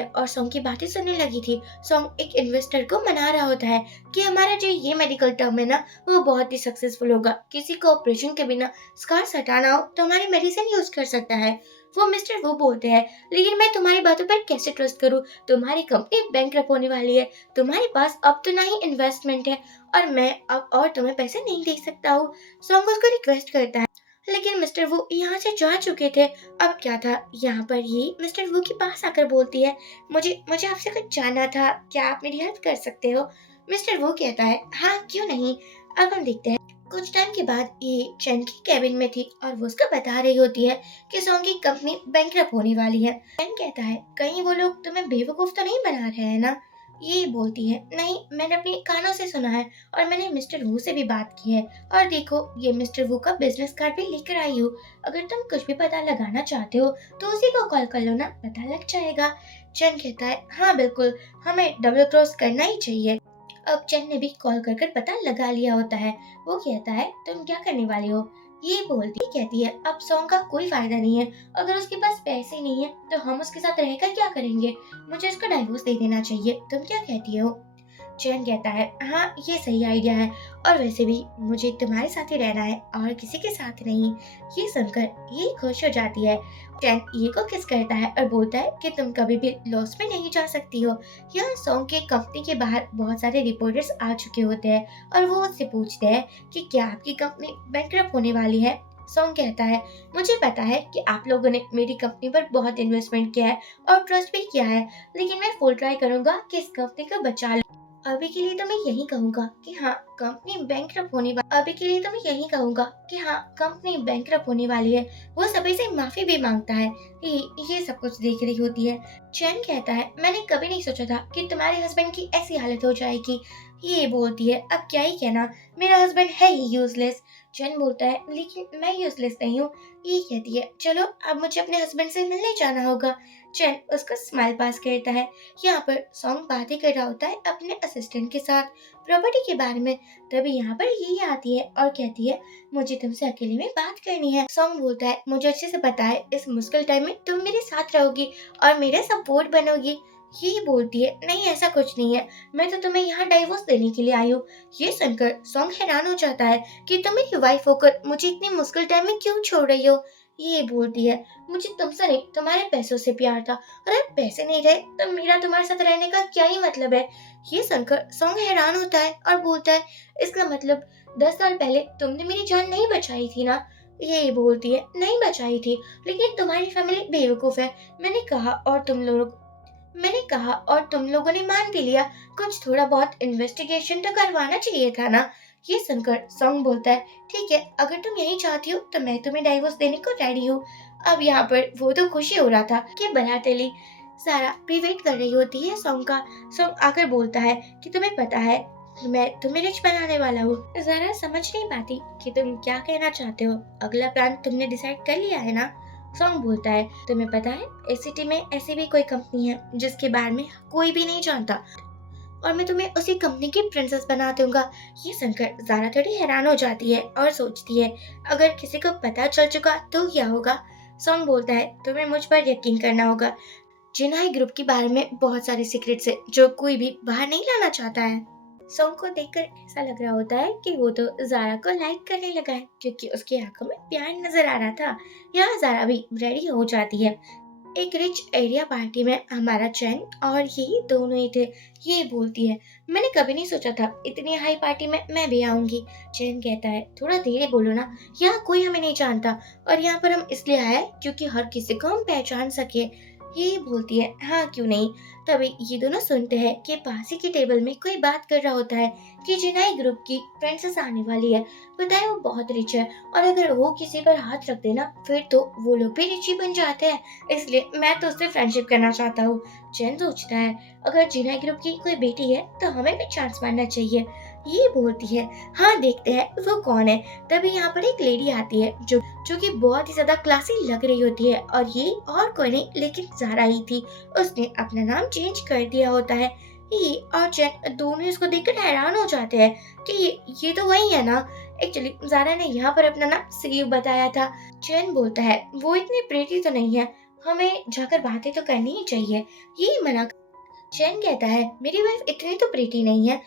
और सॉन्ग की बातें सुनने लगी थी। सॉन्ग एक इन्वेस्टर को मना रहा होता है कि हमारा जो ये मेडिकल टर्म है ना वो बहुत ही सक्सेसफुल होगा, किसी को ऑपरेशन के बिना स्कार्स हटाना हो तो हमारी मेडिसिन यूज कर सकता है। वो मिस्टर वो बोलते हैं लेकिन मैं तुम्हारी बातों पर कैसे ट्रस्ट करूं, तुम्हारी कंपनी बैंकरप्ट होने वाली है, तुम्हारे पास अब तो ना ही इन्वेस्टमेंट है और मैं अब और तुम्हें पैसे नहीं दे सकता हूँ। सॉन्ग उसको रिक्वेस्ट करता है लेकिन मिस्टर वो यहाँ से जा चुके थे। अब क्या था, यहाँ पर ये मिस्टर वो के पास आकर बोलती है मुझे मुझे आपसे कुछ जानना था, क्या आप मेरी हेल्प कर सकते हो। मिस्टर वो कहता है हाँ क्यों नहीं। अब हम देखते हैं कुछ टाइम के बाद ये चैन की कैबिन में थी और वो उसको बता रही होती है कि सॉन्ग की कंपनी बैंकरप्ट होने वाली है। चैन कहता है कहीं वो लोग तुम्हें बेवकूफ तो नहीं बना रहे हैं ना। ये बोलती है नहीं मैंने अपने कानों से सुना है और मैंने मिस्टर वू से भी बात की है और देखो ये मिस्टर वू का बिजनेस कार्ड भी लेकर आई हूँ, अगर तुम कुछ भी पता लगाना चाहते हो तो उसी को कॉल कर लो ना, पता लग जाएगा। चैन कहता है हाँ बिल्कुल, हमें डबल क्रॉस करना ही चाहिए। अब चैन ने भी कॉल कर कर पता लगा लिया होता है। वो कहता है तुम क्या करने वाली हो। ये बोलती कहती है अब सॉन्ग का कोई फायदा नहीं है, अगर उसके पास पैसे नहीं है तो हम उसके साथ रहकर क्या करेंगे, मुझे इसका डाइवोर्स दे देना चाहिए, तुम क्या कहती हो। चैन कहता है हाँ ये सही आइडिया है और वैसे भी मुझे तुम्हारे साथ ही रहना है और किसी के साथ नहीं। ये सुनकर ये खुश हो जाती है। चैन ये को किस करता है और बोलता है कि तुम कभी भी लॉस में नहीं जा सकती हो। यहाँ सॉन्ग के कंपनी के बाहर बहुत सारे रिपोर्टर्स आ चुके होते हैं और वो उससे पूछते हैं कि क्या आपकी कंपनी बैंकरप्ट होने वाली है। सॉन्ग कहता है मुझे पता है कि आप लोगों ने मेरी कंपनी पर बहुत इन्वेस्टमेंट किया है और ट्रस्ट भी किया है, लेकिन मैं फुल ट्राई करूंगा कि इस कंपनी को बचा। अभी के लिए तो मैं यही कहूंगा कि हाँ कंपनी बैंकरप्ट होने वाली है। वो सभी से माफी भी मांगता है। ये सब कुछ देख रही होती है। चैन कहता है मैंने कभी नहीं सोचा था कि तुम्हारे हस्बैंड की ऐसी हालत हो जाएगी। ये बोलती है अब क्या ही कहना, मेरा हस्बैंड है ही यूजलेस। चैन बोलता है लेकिन मैं यूजलेस नहीं हूँ। ये कहती है चलो अब मुझे अपने हस्बैंड से मिलने जाना होगा। चैन उसका स्माइल पास करता है। यहाँ पर सॉन्ग बातें कर रहा होता है अपने असिस्टेंट के साथ प्रॉपर्टी के बारे में। तभी यहाँ पर यही आती है और कहती है मुझे तुमसे अकेले में बात करनी है। सॉन्ग बोलता है मुझे अच्छे से पता है इस मुश्किल टाइम में तुम मेरे साथ रहोगी और मेरा सपोर्ट बनोगी। ये बोलती है नहीं ऐसा कुछ नहीं है, मैं तो तुम्हें यहाँ डाइवोर्स देने के लिए आई हूँ। ये सुनकर सॉन्ग हैरान हो जाता है कि तुम मेरी वाइफ होकर मुझे इतनी मुश्किल टाइम में क्यों छोड़ रही हो। ये बोलती है मुझे तुमसे नहीं तुम्हारे पैसों से प्यार था और अब पैसे नहीं रहे तो मेरा तुम्हारे साथ रहने का क्या ही मतलब है। ये सुनकर सॉन्ग हैरान होता है और बोलता है इसका मतलब 10 साल पहले तुमने मेरी जान नहीं बचाई थी ना। ये बोलती है, नहीं बचाई थी, लेकिन तुम्हारी फैमिली बेवकूफ है। मैंने कहा और तुम लोग मैंने कहा और तुम लोगों ने मान भी लिया। कुछ थोड़ा बहुत इन्वेस्टिगेशन तो करवाना चाहिए था ना। ये सुनकर सॉन्ग बोलता है, ठीक है, अगर तुम यही चाहती हो तो मैं तुम्हें डाइवोर्स देने को रेडी हूँ। अब यहाँ पर वो तो खुशी हो रहा था कि बनातेली सारा भी वेट कर रही होती है सॉन्ग का। सॉन्ग आकर बोलता है कि तुम्हें पता है मैं तुम्हें रिच बनाने वाला हूँ। जरा समझ नहीं पाती कि तुम क्या कहना चाहते हो। अगला प्लान तुमने डिसाइड कर लिया है ना। सॉन्ग बोलता है, तुम्हें पता है इस सिटी में ऐसी भी कोई कंपनी है जिसके बारे में कोई भी नहीं जानता, और मैं तुम्हें उसी कंपनी की प्रिंसेस बना दूंगा। ये सुनकर ज़ारा थोड़ी हैरान हो जाती है और सोचती है, अगर किसी को पता चल चुका तो क्या होगा। सॉन्ग बोलता है, तुम्हें मुझ पर यकीन करना होगा। जिन्हाई ग्रुप के बारे में बहुत सारे सीक्रेट्स है जो कोई भी बाहर नहीं लाना चाहता है। सॉन्ग को देखकर ऐसा लग रहा होता है कि वो तो ज़ारा को लाइक करने लगा है, क्योंकि उसकी आंखों में प्यार नजर आ रहा था। यहाँ ज़ारा भी रेडी हो जाती है। एक रिच एरिया पार्टी में हमारा चैन और यही दोनों ही थे। ये बोलती है, मैंने कभी नहीं सोचा था इतनी हाई पार्टी में मैं भी आऊंगी। चैन कहता है, थोड़ा धीरे बोलो ना, यहाँ कोई हमें नहीं जानता, और यहाँ पर हम इसलिए आए हैं क्योंकि हर किसी को हम पहचान सके। ये बोलती है, हाँ क्यों नहीं। तभी ये दोनों सुनते हैं कि पास ही के टेबल में कोई बात कर रहा होता है कि जिनाई ग्रुप की प्रिंसेस आने वाली है। पता है वो बहुत रिच है, और अगर वो किसी पर हाथ रख देना फिर तो वो लोग भी रिच ही बन जाते हैं, इसलिए मैं तो उससे फ्रेंडशिप करना चाहता हूँ। चैन सोचता है, अगर जिनाई ग्रुप की कोई बेटी है तो हमें भी चांस मारना चाहिए। ये बोलती है, हाँ देखते हैं वो कौन है। तभी यहाँ पर एक लेडी आती है जो कि बहुत ही ज्यादा क्लासी लग रही होती है, और ये और कोई नहीं लेकिन ज़ारा ही थी। उसने अपना नाम चेंज कर दिया होता है। ये और चैन दोनों इसको देखकर हैरान हो जाते हैं कि ये तो वही है ना। एक्चुअली ज़ारा ने यहाँ पर अपना नाम सीव बताया था। चैन बोलता है, वो इतनी प्रीति तो नहीं है, हमें जाकर बातें तो करनी ही चाहिए। ये मना। चैन कहता है, मेरी वाइफ इतनी तो प्रीति नहीं है।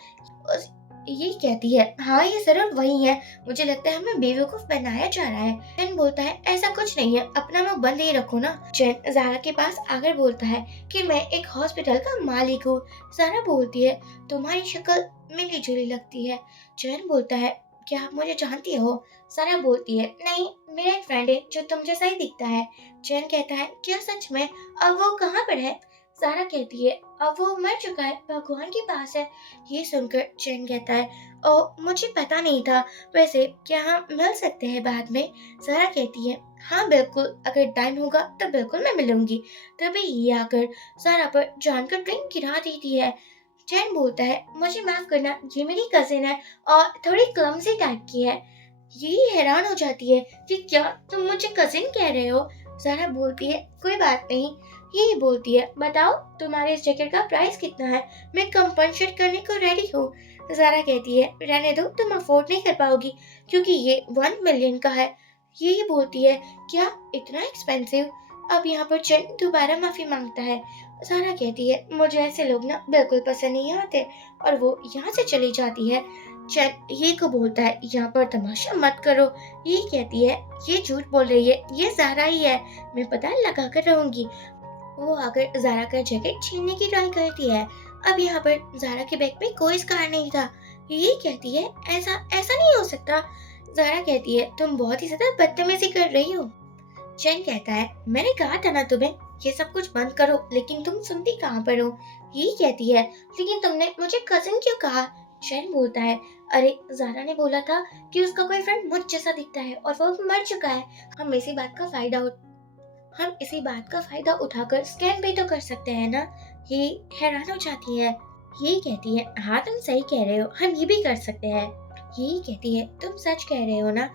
ये कहती है, हाँ ये जरूर वही है, मुझे लगता है हमें बेवकूफ बनाया जा रहा है। चैन बोलता है, ऐसा कुछ नहीं है, अपना मुंह बंद ही रखो ना। चैन ज़ारा के पास आकर बोलता है कि मैं एक हॉस्पिटल का मालिक हूँ। ज़ारा बोलती है, तुम्हारी शक्ल मिली जुली लगती है। चैन बोलता है, क्या आप मुझे जानती हो। ज़ारा बोलती है, नहीं, मेरा एक फ्रेंड है जो तुम जैसा ही दिखता है। चैन कहता है, क्या सच में, अब वो कहाँ पर है। ज़ारा कहती है, अब वो मर चुका है, भगवान के पास है। ये सुनकर चैन कहता है, ओ मुझे पता नहीं था, वैसे क्या हम मिल सकते हैं बाद में। ज़ारा कहती है, हाँ बिल्कुल, अगर टाइम होगा तो बिल्कुल मैं मिलूंगी। तभी ये आकर ज़ारा पर जानकर ड्रिंक गिरा देती है। चैन बोलता है, मुझे माफ करना, ये मेरी कजिन है और थोड़ी क्लमजी टाइप की है। ये हैरान हो जाती है कि क्या तुम मुझे कजिन कह रहे हो। ज़ारा बोलती है, कोई बात नहीं। ये बोलती है, बताओ तुम्हारे इस जैकेट का प्राइस कितना है, मैं कंपनसेट करने को रेडी हूँ। ज़ारा कहती है, रहने दो, तुम अफोर्ड नहीं कर पाओगी क्योंकि ये 1 मिलियन का है। ये बोलती है, क्या इतना एक्सपेंसिव। अब यहाँ पर चैन दोबारा माफी मांगता है। ज़ारा कहती है, मुझे ऐसे लोग ना बिल्कुल पसंद नहीं आते, और वो यहाँ से चली जाती है। चैन ये को बोलता है, यहाँ पर तमाशा मत करो। ये कहती है, ये झूठ बोल रही है, ये ज़ारा ही है, मैं पता लगा कर रहूंगी। वो आकर ज़ारा का जैकेट छीनने की ट्राई करती है। अब यहाँ पर ज़ारा के बैग में कोई स्कार नहीं था। ये कहती है, ऐसा ऐसा नहीं हो सकता। ज़ारा कहती है, तुम बहुत ही ज्यादा बदतमीजी कर रही हो। चैन कहता है, मैंने कहा था ना तुम्हें ये सब कुछ बंद करो, लेकिन तुम सुनती कहाँ पर हो। ये कहती है, लेकिन तुमने मुझे कजिन क्यों कहा। चैन बोलता है, अरे ज़ारा ने बोला था कि उसका कोई फ्रेंड मुझ जैसा दिखता है और वो मर चुका है। हम इसी बात का फायदा उठाकर स्कैम भी तो कर सकते हैं ना। ये हैरान हो जाती है। ये कहती है, हाँ तुम सही कह रहे हो, हम ये भी कर सकते हैं। ये कहती है, तुम सच कह रहे हो ना।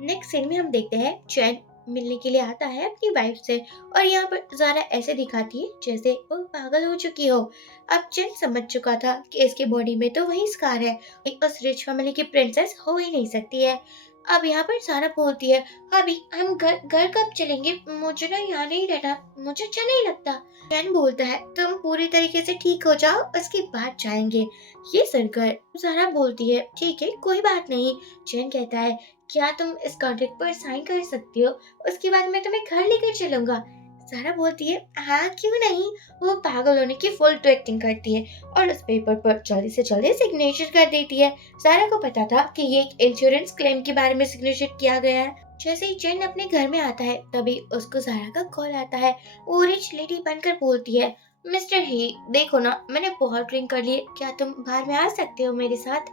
नेक्स्ट सीन में हम देखते हैं चैन मिलने के लिए आता है अपनी वाइफ से, और यहाँ पर ज़ारा ऐसे दिखाती है जैसे वो पागल हो चुकी हो। अब चैन समझ चुका था कि इसके बॉडी में तो वही स्कार है, एक उस रिच फैमिली की प्रिंसेस हो ही नहीं सकती है। अब यहाँ पर ज़ारा बोलती है, अभी हम घर घर कब चलेंगे, मुझे ना यहाँ नहीं रहना, मुझे अच्छा नहीं लगता। चैन बोलता है, तुम पूरी तरीके से ठीक हो जाओ उसके बाद जाएंगे। ये सुनकर ज़ारा बोलती है, ठीक है कोई बात नहीं। चैन कहता है, क्या तुम इस कॉन्ट्रैक्ट पर साइन कर सकती हो, उसके बाद मैं तुम्हें घर लेकर चलूंगा। सारा बोलती है हाँ क्यों नहीं। वो पागल होने की फुल टू एक्टिंग करती है और उस पेपर पर जल्दी से जल्दी सिग्नेचर कर देती है। सारा को पता था कि ये एक इंश्योरेंस क्लेम के बारे में सिग्नेचर किया गया है। जैसे ही चैन अपने घर में आता है तभी उसको सारा का कॉल आता है। वो रिच लेडी बनकर बोलती है मिस्टर ही देखो ना मैंने बहुत ड्रिंक कर ली है, क्या तुम बाहर में आ सकते हो मेरे साथ?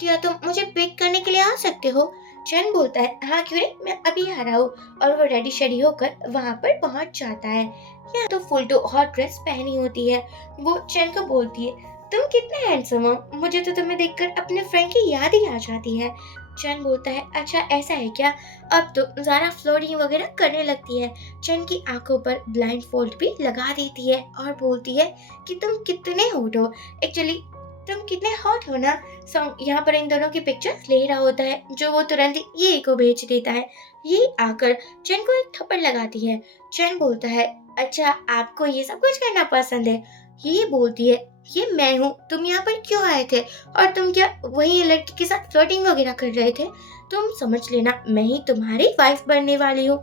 क्या तुम मुझे पिक करने के लिए आ सकते हो? चैन बोलता है हाँ क्यों नहीं, मैं अभी आ रहा हूँ। और वो रेडी शेडी होकर वहाँ पर पहुँच जाता है। यहाँ तो फुल टू हॉट ड्रेस पहनी होती है। वो चैन को बोलती है तुम कितने हैंडसम हो, मुझे तो तुम्हें देखकर अपने फ्रेंड की याद ही आ जाती है। चैन बोलता है अच्छा ऐसा है क्या? अब तो ज़ारा फ्लोरिंग वगैरह करने लगती है। चैन की आंखों पर ब्लाइंड फोल्ड भी लगा देती है और बोलती है कि तुम कितने हॉट हो, एक्चुअली तुम कितने हॉट हो ना। सॉन्ग यहाँ पर इन दोनों की पिक्चर ले रहा होता है जो वो तुरंत ये को भेज देता है। ये आकर चैन को एक थप्पड़ लगाती है। चैन बोलता है अच्छा आपको ये सब कुछ करना पसंद है? ये बोलती है ये मैं हूँ, तुम यहाँ पर क्यों आए थे और तुम क्या वही लड़की के साथ फ्लर्टिंग वगैरह कर रहे थे? तुम समझ लेना मैं ही तुम्हारी वाइफ बनने वाली हूँ।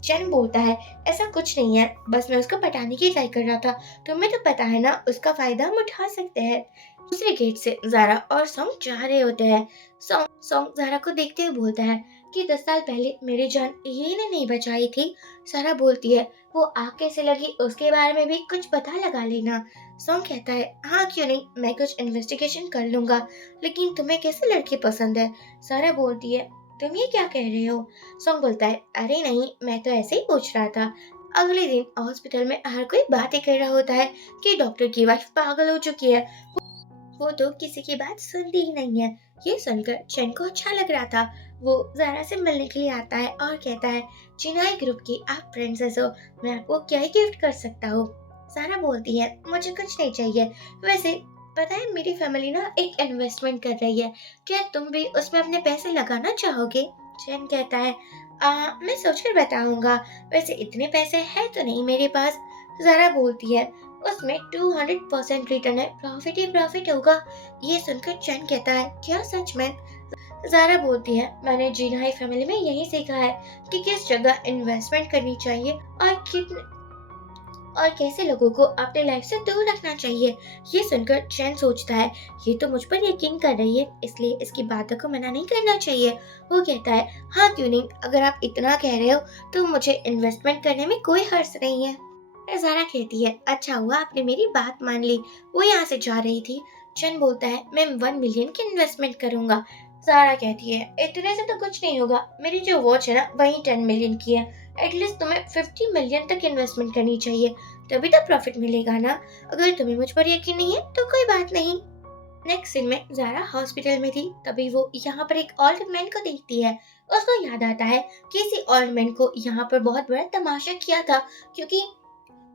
चैन बोलता है ऐसा कुछ नहीं है, बस मैं उसको पटाने की ट्राई कर रहा था, तुम्हें तो पता है ना उसका फायदा हम उठा सकते हैं। दूसरे गेट से ज़ारा और सॉन्ग जा रहे होते हैं। सॉन्ग सॉन्ग ज़ारा को देखते हुए बोलता है कि 10 साल पहले मेरी जान ये ने नहीं बचाई थी। ज़ारा बोलती है वो आग कैसे लगी उसके बारे में भी कुछ पता लगा लेना। सॉन्ग कहता है हाँ क्यों नहीं, मैं कुछ इन्वेस्टिगेशन कर लूंगा, लेकिन तुम्हें कैसे लड़की पसंद है? ज़ारा बोलती है तुम ये क्या कह रहे हो? सॉन्ग बोलता है अरे नहीं मैं तो ऐसे ही पूछ रहा था। अगले दिन हॉस्पिटल में हर कोई बातें कर रहा होता है कि डॉक्टर की वाइफ पागल हो चुकी है। वो तो किसी की बात सुनती ही नहीं है। ये सुनकर चैन को अच्छा लग रहा था। वो ज़ारा से मिलने के लिए आता है और कहता है चिनाई ग्रुप की आप प्रिंसेस हो, मैं आपको क्या ही गिफ्ट कर सकता हूँ। ज़ारा बोलती है मुझे कुछ नहीं चाहिए, वैसे पता है मेरी फैमिली ना एक इन्वेस्टमेंट कर रही है, क्या तुम भी उसमें अपने पैसे लगाना चाहोगे? चैन कहता है मैं सोचकर बताऊंगा, वैसे इतने पैसे हैं तो नहीं मेरे पास। ज़ारा बोलती है उसमें 200% रिटर्न है, प्रॉफिट ही प्रॉफिट होगा। ये सुनकर चैन कहता है क्या सच में? ज़ारा बोलती है मैंने जिनहाई फैमिली में यही सीखा है कि किस जगह इन्वेस्टमेंट करनी चाहिए और कितने और कैसे लोगों को अपने लाइफ से दूर रखना चाहिए। ये सुनकर चैन सोचता है ये तो मुझ पर यकीन कर रही है, इसलिए इसकी बातों को मना नहीं करना चाहिए। वो कहता है हाँ क्यों नहीं, अगर आप इतना कह रहे हो तो मुझे इन्वेस्टमेंट करने में कोई हर्ज नहीं है। ज़ारा कहती है अच्छा हुआ आपने मेरी बात मान ली। वो यहाँ से जा रही थी। चैन बोलता है मैं 1 मिलियन की इन्वेस्टमेंट करूंगा। ज़ारा कहती है इतने से तो कुछ नहीं होगा, मेरी जो वॉच है ना वही 10 मिलियन की है, एटलीस्ट तुम्हें 50 मिलियन तक इन्वेस्टमेंट करनी चाहिए, तभी तो प्रॉफिट मिलेगा ना। अगर तुम्हें मुझ पर यकीन नहीं है तो कोई बात नहीं। नेक्स्ट सीन में ज़ारा हॉस्पिटल में थी, तभी वो यहाँ पर एक ओल्ड मैन को देखती है। उसको याद आता है कि इसी ओल्ड मैन को यहाँ पर बहुत बड़ा तमाशा किया था, क्योंकि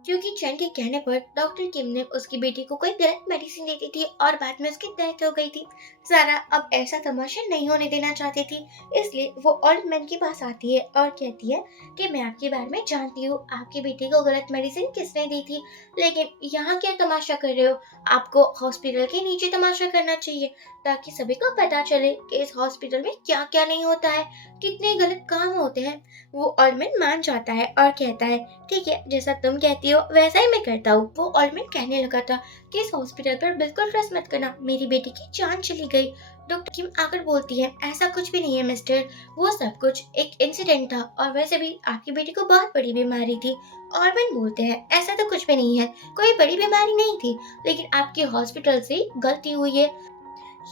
क्योंकि चैन के कहने पर डॉक्टर किम ने उसकी बेटी को कोई गलत मेडिसिन दे दी थी और बाद में उसकी डेथ हो गई थी। ज़ारा अब ऐसा तमाशा नहीं होने देना चाहती थी, इसलिए वो ओल्ड मैन के पास आती है और कहती है कि मैं आपके बारे में जानती हूँ, आपकी बेटी को गलत मेडिसिन किसने दी थी, लेकिन यहाँ क्या तमाशा कर रहे हो? आपको हॉस्पिटल के नीचे तमाशा करना चाहिए, ताकि सभी को पता चले कि इस हॉस्पिटल में क्या क्या नहीं होता है, कितने गलत काम होते हैं। वो ओल्ड मैन मान जाता है और कहता है ठीक है, जैसा तुम कहती हो वैसा ही मैं करता हूँ। वो ओल्डमैन कहने लगा था कि इस हॉस्पिटल पर बिल्कुल ट्रस्ट मत करना, मेरी बेटी की जान चली गई। डॉक्टर किम आकर बोलती है ऐसा कुछ भी नहीं है मिस्टर, वो सब कुछ एक इंसिडेंट था और वैसे भी आपकी बेटी को बहुत बड़ी बीमारी थी। ओल्डमैन बोलते हैं ऐसा तो कुछ भी नहीं है, कोई बड़ी बीमारी नहीं थी, लेकिन आपके हॉस्पिटल से गलती हुई है।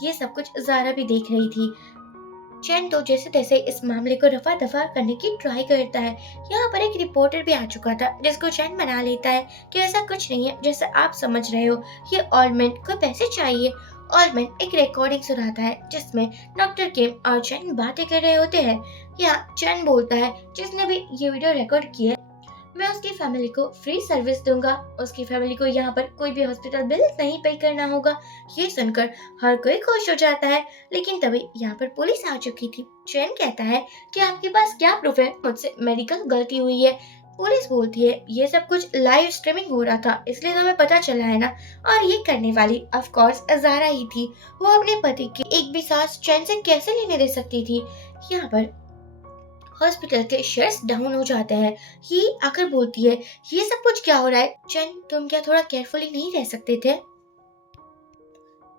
ये सब कुछ ज़ारा भी देख रही थी। चैन तो जैसे तैसे इस मामले को रफा दफा करने की ट्राई करता है। यहाँ पर एक रिपोर्टर भी आ चुका था जिसको चैन मना लेता है कि ऐसा कुछ नहीं है जैसा आप समझ रहे हो, ये ओल्डमैन को पैसे चाहिए। ओल्डमैन एक रिकॉर्डिंग सुनाता है जिसमें डॉक्टर किम और चैन बातें कर रहे होते हैं। यहाँ चैन बोलता है जिसने भी ये वीडियो रिकॉर्ड किया मैं उसकी फैमिली को फ्री सर्विस दूंगा, उसकी फैमिली को यहाँ पर कोई भी हॉस्पिटल बिल नहीं पे करना होगा। ये सुनकर हर कोई खुश हो जाता है, लेकिन तभी यहाँ पर पुलिस आ चुकी थी। चैन कहता है कि आपके पास क्या प्रूफ है मुझसे मेडिकल गलती हुई है? पुलिस बोलती है ये सब कुछ लाइव स्ट्रीमिंग हो रहा था इसलिए हमें पता चला है ना, और ये करने वाली ऑफ कोर्स ज़ारा ही थी। वो अपने पति की एक भी सांस चैन से कैसे लेने दे सकती थी? यहाँ पर हॉस्पिटल के शेयर्स डाउन हो जाते हैं। ये आकर बोलती है, ये सब कुछ क्या हो रहा है? चैन, तुम क्या थोड़ा केयरफुली नहीं रह सकते थे?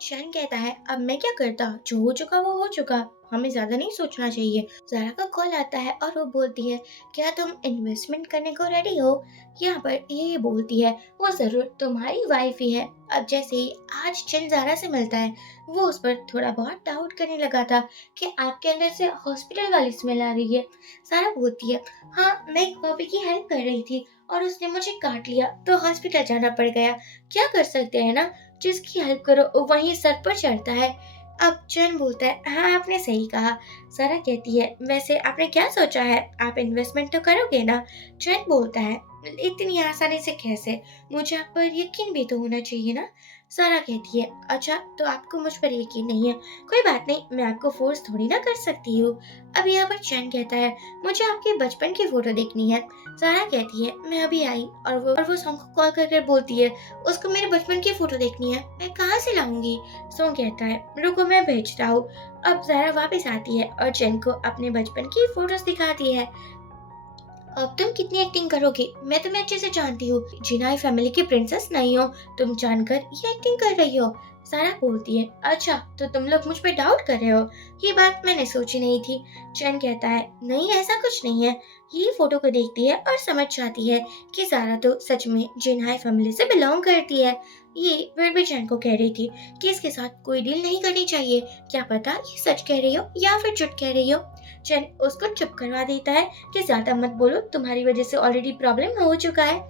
शैन कहता है, अब मैं क्या करता, जो हो चुका वो हो चुका, हमें ज्यादा नहीं सोचना चाहिए। जारा का कॉल आता है और वो बोलती है, क्या तुम इन्वेस्टमेंट करने को रेडी हो? यहाँ पर ये बोलती है, वो जरूर, तुम्हारी वाइफ ही है। अब जैसे ही आज चैन जारा से मिलता है, वो उस पर थोड़ा बहुत डाउट करने लगा था कि आपके अंदर से हॉस्पिटल वाली स्मेल आ रही है। जारा बोलती है, हाँ, मैं एक बॉबी की हेल्प कर रही थी और उसने मुझे काट लिया तो हॉस्पिटल जाना पड़ गया। क्या कर सकते हैं ना, जिसकी हेल्प करो वही सर पर चढ़ता है। अब चैन बोलता है, हाँ, आपने सही कहा। सारा कहती है, वैसे आपने क्या सोचा है, आप इन्वेस्टमेंट तो करोगे ना? चैन बोलता है, इतनी आसानी से कैसे, मुझे आप पर यकीन भी तो होना चाहिए ना। सारा कहती है, अच्छा, तो आपको मुझ पर यकीन नहीं है, कोई बात नहीं, मैं आपको फोर्स थोड़ी ना कर सकती हूँ। अब यहाँ पर चैन कहता है, मुझे आपके बचपन की फोटो देखनी है। सारा कहती है, मैं अभी आई, और वो सॉन्ग को कॉल कर बोलती है, उसको मेरे बचपन की फोटो देखनी है, मैं कहाँ से लाऊंगी? सोंग कहता है, रुको, मैं भेजता हूँ। अब जारा वापस आती है और जेन को अपने बचपन की फोटोज दिखाती है। अब तुम कितनी एक्टिंग करोगी, मैं तुम्हें अच्छे से जानती हूँ, जिनाई फैमिली की प्रिंसेस नहीं हो, तुम जानकर ये एक्टिंग कर रही हो। सारा बोलती है, अच्छा, तो तुम लोग मुझ पे डाउट कर रहे हो, ये बात मैंने सोची नहीं थी। चैन कहता है, नहीं, ऐसा कुछ नहीं है। ये फोटो को देखती है और समझ जाती है कि सारा तो सच में जिनाई फैमिली से बिलोंग करती है। ये फिर भी चैन को कह रही थी कि इसके साथ कोई डील नहीं करनी चाहिए, क्या पता ये सच कह रही हो या फिर झूठ कह रही हो। चैन उसको चुप करवा देता है कि ज्यादा मत बोलो, तुम्हारी वजह से ऑलरेडी प्रॉब्लम हो चुका है।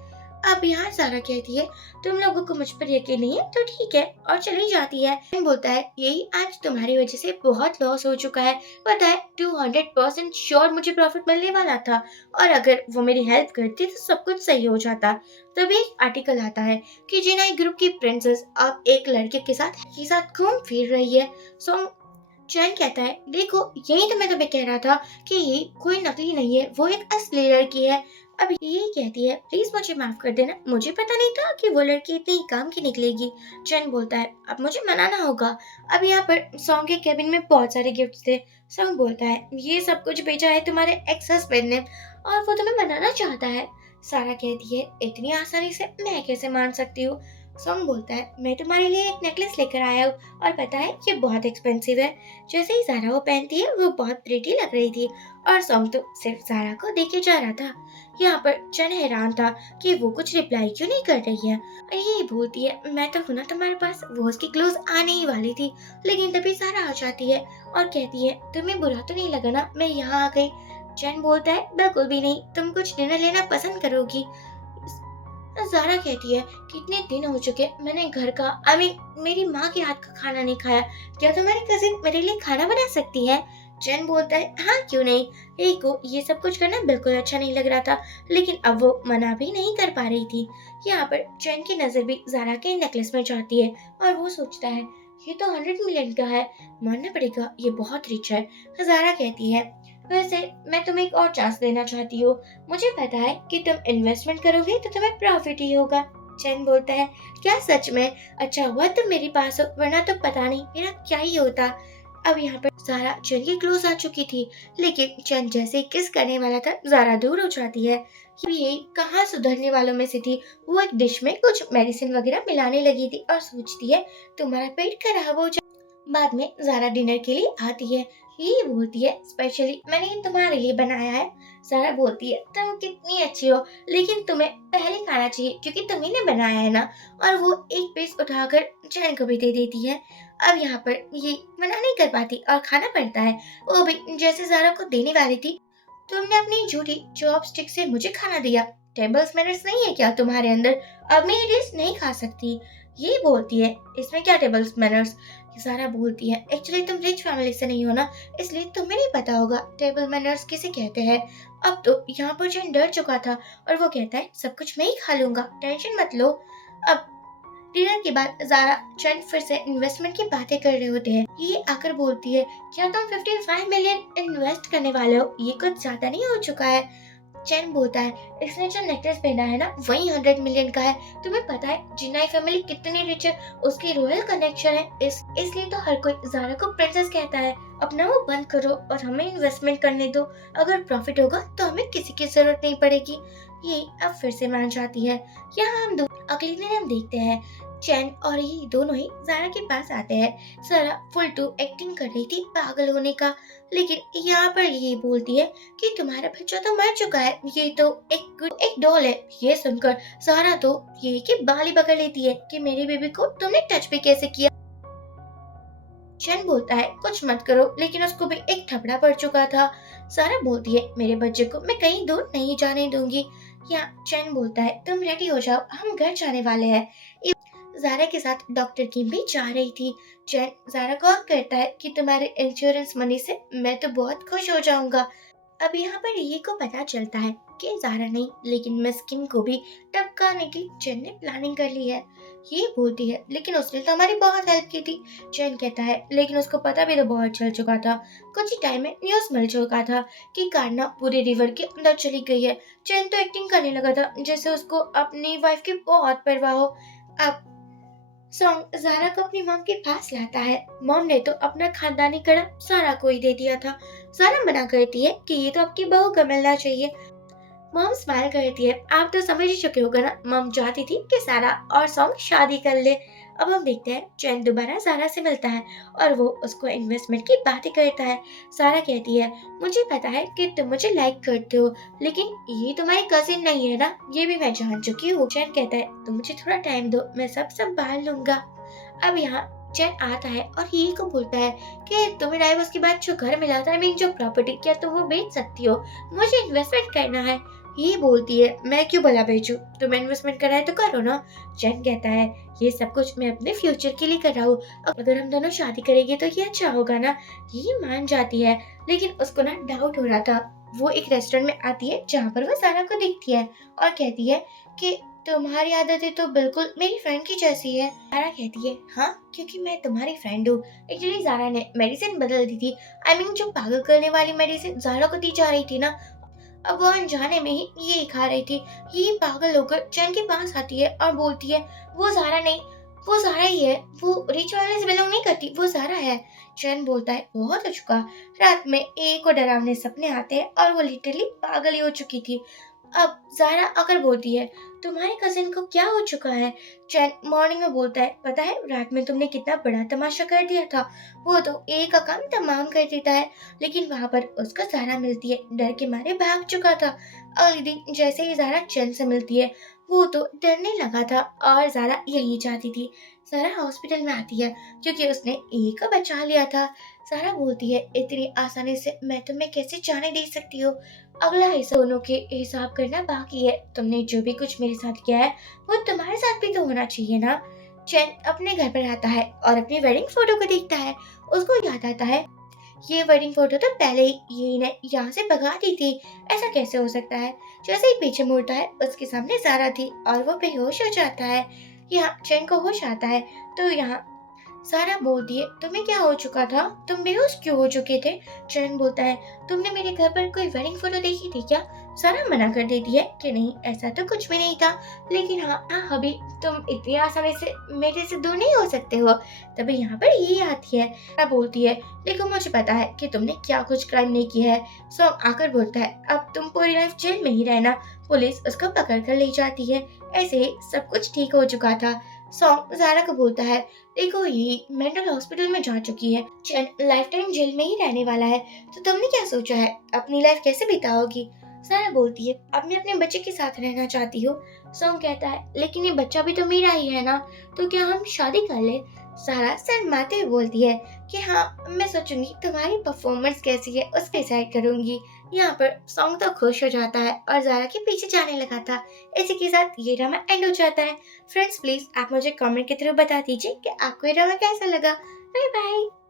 अब यहाँ सारा कहती है, तुम लोगों को मुझ पर यकीन नहीं है तो ठीक है, और चली जाती है। चैन बोलता है, यही आज तुम्हारी वजह से बहुत लॉस हो चुका है, पता है, 200% श्योर मुझे प्रॉफिट मिलने वाला था, और अगर वो मेरी हेल्प करती तो सब कुछ सही हो जाता। तभी एक आर्टिकल आता है कि जिनाई ग्रुप की प्रिंसेस अब एक लड़के के साथ घूम फिर रही है। सो चैन कहता है, देखो, यही तो मैं तुम्हें कह रहा था कि ये कोई नकली नहीं है, वो एक असली लड़की है। अब ये कहती है, प्लीज मुझे माफ कर देना, मुझे पता नहीं था कि वो लड़की इतनी काम की निकलेगी। चैन बोलता है, अब मुझे मनाना होगा। अब यहाँ पर सॉन्ग के केबिन में बहुत सारे गिफ्ट्स थे। सॉन्ग बोलता है, ये सब कुछ भेजा है तुम्हारे एक्स हस्बैंड ने और वो तुम्हें मनाना चाहता है। सारा कहती है, इतनी आसानी से मैं कैसे मान सकती हूँ? सॉन्ग बोलता है, मैं तुम्हारे लिए एक नेकलेस लेकर आया हूँ और पता है ये बहुत एक्सपेंसिव है। जैसे ही जारा वो पहनती है वो बहुत प्रिटी लग रही थी और सॉन्ग तो सिर्फ जारा को देखे जा रहा था। यहाँ पर चन हैरान था कि वो कुछ रिप्लाई क्यों नहीं कर रही है। और ये बोलती है, मैं तो हूं ना तुम्हारे पास। वो उसकी क्लोज आने ही वाली थी, लेकिन तभी जारा आ जाती है और कहती है, तुम्हें बुरा तो नहीं लगा ना मैं यहाँ आ गई? चैन बोलता है, बिल्कुल भी नहीं, तुम कुछ डिनर लेना पसंद करोगी? जारा कहती है, कितने दिन हो चुके मैंने घर का मेरी माँ के हाथ का खाना नहीं खाया, क्या तुम्हारी कजिन मेरे लिए खाना बना सकती है? चैन बोलता है, हाँ, क्यों नहीं। एक को ये सब कुछ करना बिल्कुल अच्छा नहीं लग रहा था, लेकिन अब वो मना भी नहीं कर पा रही थी। यहाँ पर चैन की नजर भी जारा के नेकलेस में जाती है और वो सोचता है, ये तो 100 मिलियन का है, मानना पड़ेगा ये बहुत रिच है। जारा कहती है, वैसे मैं तुम्हें एक और चांस देना चाहती हूँ, मुझे पता है कि तुम इन्वेस्टमेंट करोगे तो तुम्हें प्रॉफिट ही होगा। चैन बोलता है, क्या सच में? अच्छा हुआ तुम मेरे पास हो, वरना तो पता नहीं मेरा क्या ही होता। अब यहाँ पर जारा चैन की क्लोज आ चुकी थी, लेकिन चैन जैसे ही किस करने वाला था, जारा दूर हो जाती है। ये कहाँ सुधरने वालों में से थी। वो एक डिश में कुछ मेडिसिन वगैरह मिलाने लगी थी और सोचती है, तुम्हारा पेट खराब हो जाए। बाद में जारा डिनर के लिए आती है। ये बोलती है, स्पेशली मैंने ये तुम्हारे लिए बनाया है। सारा बोलती है, तुम कितनी अच्छी हो, लेकिन तुम्हें पहले खाना चाहिए क्योंकि तुम्ही ने बनाया है ना। और वो एक पीस उठाकर चैन को भी दे देती है। अब यहाँ पर ये मना नहीं कर पाती और खाना पड़ता है। वो भी जैसे जारा को देने वाली थी, तुमने अपनी झूठी चॉपस्टिक से मुझे खाना दिया। टेबल्स मैनर्स नहीं है क्या तुम्हारे अंदर? अब मैं ये डिश नहीं खा सकती। ये बोलती है, इसमें क्या टेबल्स मैनर्स? सारा बोलती है, एक्चुअली तुम रिच फैमिली से नहीं हो ना, इसलिए तुम्हें नहीं पता होगा टेबल मैनर्स किसे कहते हैं। अब तो यहाँ पर जैन डर चुका था और वो कहता है, सब कुछ मैं ही खा लूंगा, टेंशन मत लो। अब डिनर के बाद जारा चैन फिर से इन्वेस्टमेंट की बातें कर रहे होते हैं। ये आकर बोलती है, क्या तुम 55 मिलियन इन्वेस्ट करने वाले हो? ये कुछ ज्यादा नहीं हो चुका है? चैन बोलता है, इसने जो नेकलेस पहना है ना वही 100 मिलियन का है। तुम्हें पता है जिनाई फैमिली कितनी रिच है, उसकी रॉयल कनेक्शन है, इसलिए तो हर कोई ज़ारा को प्रिंसेस कहता है। अपना वो बंद करो और हमें इन्वेस्टमेंट करने दो। अगर प्रॉफिट होगा तो हमें किसी की जरूरत नहीं पड़ेगी। ये अब फिर से मान जाती है। यहाँ हम दो अगले दिन हम देखते हैं चैन और ये दोनों ही ज़ारा के पास आते हैं। ज़ारा फुल टू एक्टिंग कर रही थी पागल होने का, लेकिन यहाँ पर ये बोलती है कि तुम्हारा बच्चा तो मर चुका है, ये तो एक डॉल है। ये सुनकर ज़ारा तो ये कि बाल ही पकड़ लेती है कि मेरे बेबी को तुमने टच भी कैसे किया। चैन बोलता है कुछ मत करो, लेकिन उसको भी एक थपड़ा पड़ चुका था। सारा बोलती है मेरे बच्चे को मैं कहीं दूर नहीं जाने दूंगी। या चैन बोलता है तुम रेडी हो जाओ, हम घर जाने वाले हैं। ज़ारा के साथ डॉक्टर किम भी जा रही थी। चैन ज़ारा को कहता है कि तुम्हारे इंश्योरेंस मनी से मैं तो बहुत खुश हो जाऊंगा। अब यहाँ पर ये को पता चलता है कि ज़ारा नहीं लेकिन मिस किम को भी टपकाने की चैन ने प्लानिंग कर ली है। ये बोलती है लेकिन उसने तो हमारी बहुत हेल्प की थी। चैन कहता है लेकिन उसको पता भी तो बहुत चल चुका था, कुछ ही टाइम में न्यूज़ मिल चुका था कि कारना पूरे रिवर के अंदर चली गई है। चैन तो एक्टिंग करने लगा था जैसे उसको अपनी वाइफ की बहुत परवाह हो। अब सॉन्ग ज़ारा को अपनी मॉम के पास लाता है। मॉम ने तो अपना खानदानी कड़ा ज़ारा को ही दे दिया था। ज़ारा मना करती है कि ये तो आपकी बहू को मिलना चाहिए। मॉम स्माइल करती है, आप तो समझ ही चुके होगे ना, मॉम चाहती थी कि सारा और सॉन्ग शादी कर ले। अब हम देखते हैं चैन दोबारा सारा से मिलता है और वो उसको इन्वेस्टमेंट की बातें करता है। सारा कहती है मुझे पता है कि तुम मुझे लाइक करते हो, लेकिन ये तुम्हारी कजिन नहीं है ना, ये भी मैं जान चुकी हूँ। चैन कहता है तुम मुझे थोड़ा टाइम दो, मैं सब संभाल लूंगा। अब यहाँ चैन आता है और ये को बोलता है कि तुम्हें डाइवोर्स के बाद जो घर मिला था, मीन जो प्रॉपर्टी, क्या तुम वो बेच सकती हो? मुझे इन्वेस्टमेंट करना है। ये बोलती है मैं क्यों भला बेचूं, तुम्हें इन्वेस्टमेंट करना है तो करो ना। चैन कहता है ये सब कुछ मैं अपने फ्यूचर के लिए कर रहा हूँ, अगर हम दोनों शादी करेंगे तो ये अच्छा होगा ना। ये मान जाती है, लेकिन उसको ना डाउट हो रहा था। वो एक रेस्टोरेंट में आती है जहाँ पर वो सारा को देखती है और कहती है कि तुम्हारी आदतें तो बिल्कुल मेरी फ्रेंड की जैसी है। सारा कहती है हाँ, क्योंकि मैं तुम्हारी फ्रेंड हूँ। एक्चुअली जारा ने मेडिसिन बदल दी थी। आई मीन जो पागल करने वाली मेडिसिन जारा को दी जा रही थी ना, अब वो अनजाने में ही ये खा रही थी। ये पागल होकर चैन के पास आती है और बोलती है वो ज़ारा नहीं, वो ज़ारा ही है, वो रिच वाले से बिलोंग नहीं करती, वो ज़ारा है। चैन बोलता है बहुत हो चुका। रात में एक को डरावने सपने आते हैं और वो लिटरली पागल ही हो चुकी थी। अब ज़ारा आकर बोलती है तुम्हारे कजिन को क्या हो चुका है? चैन मॉर्निंग में बोलता है पता है रात में तुमने कितना बड़ा तमाशा कर दिया था। वो तो एक का काम तमाम कर देता है, लेकिन वहाँ पर उसको ज़ारा मिलती है, डर के मारे भाग चुका था। अगले दिन जैसे ही ज़ारा चैन से मिलती है, वो तो डरने लगा था और ज़ारा यही चाहती थी। ज़ारा हॉस्पिटल में आती है क्योंकि उसने एक को बचा लिया था। ज़ारा बोलती है इतनी आसानी से मैं तुम्हें कैसे जाने दे सकती हूँ? अगला हिस्सा दोनों के हिसाब करना बाकी है। तुमने जो भी कुछ मेरे साथ किया है वो तुम्हारे साथ भी तो होना चाहिए ना। चैन अपने घर पर आता है और अपनी वेडिंग फोटो को देखता है। उसको याद आता है ये वेडिंग फोटो तो पहले ही ये ने यहाँ से भगा दी थी, ऐसा कैसे हो सकता है? जैसे ही पीछे मुड़ता है उसके सामने ज़ारा थी और वो बेहोश हो जाता है। यहाँ चैन को होश आता है तो यहाँ सारा बोलती है तुम्हें क्या हो चुका था, तुम बेहोश क्यों हो चुके थे? चैन बोलता है तुमने मेरे घर पर कोई वेडिंग फोटो देखी थी क्या? सारा मना कर देती है कि नहीं ऐसा तो कुछ भी नहीं था, लेकिन हाँ अभी तुम इतनी आसानी से मेरे से दूर नहीं हो सकते हो। तभी यहाँ पर ये आती है। सारा बोलती है लेकिन मुझे पता है कि तुमने क्या कुछ क्राइम नहीं किया है। सॉन्ग आकर बोलता है अब तुम पूरी लाइफ जेल में ही रहना। पुलिस उसको पकड़ कर ले जाती है। ऐसे ही सब कुछ ठीक हो चुका था। सॉन्ग ज़ारा को बोलता है देखो ये मेंटल हॉस्पिटल में जा चुकी है, चैन लाइफ टाइम जेल में ही रहने वाला है, तो तुमने क्या सोचा है अपनी लाइफ कैसे बिताओगी? सारा बोलती है अब मैं अपने बच्चे के साथ रहना चाहती हूँ। सॉन्ग कहता है लेकिन ये बच्चा भी तो मेरा ही है ना, तो क्या हम शादी कर ले? सारा शर्माते हुए बोलती है कि हाँ मैं सोचूंगी तुम्हारी परफॉर्मेंस कैसी है उसके डिसाइड करूंगी। यहाँ पर सॉन्ग तो खुश हो जाता है और ज़ारा के पीछे जाने लगा था। इसी के साथ ये ड्रामा एंड हो जाता है। फ्रेंड्स प्लीज आप मुझे कमेंट के थ्रू बता दीजिए कि आपको ये ड्रामा कैसा लगा। Bye bye.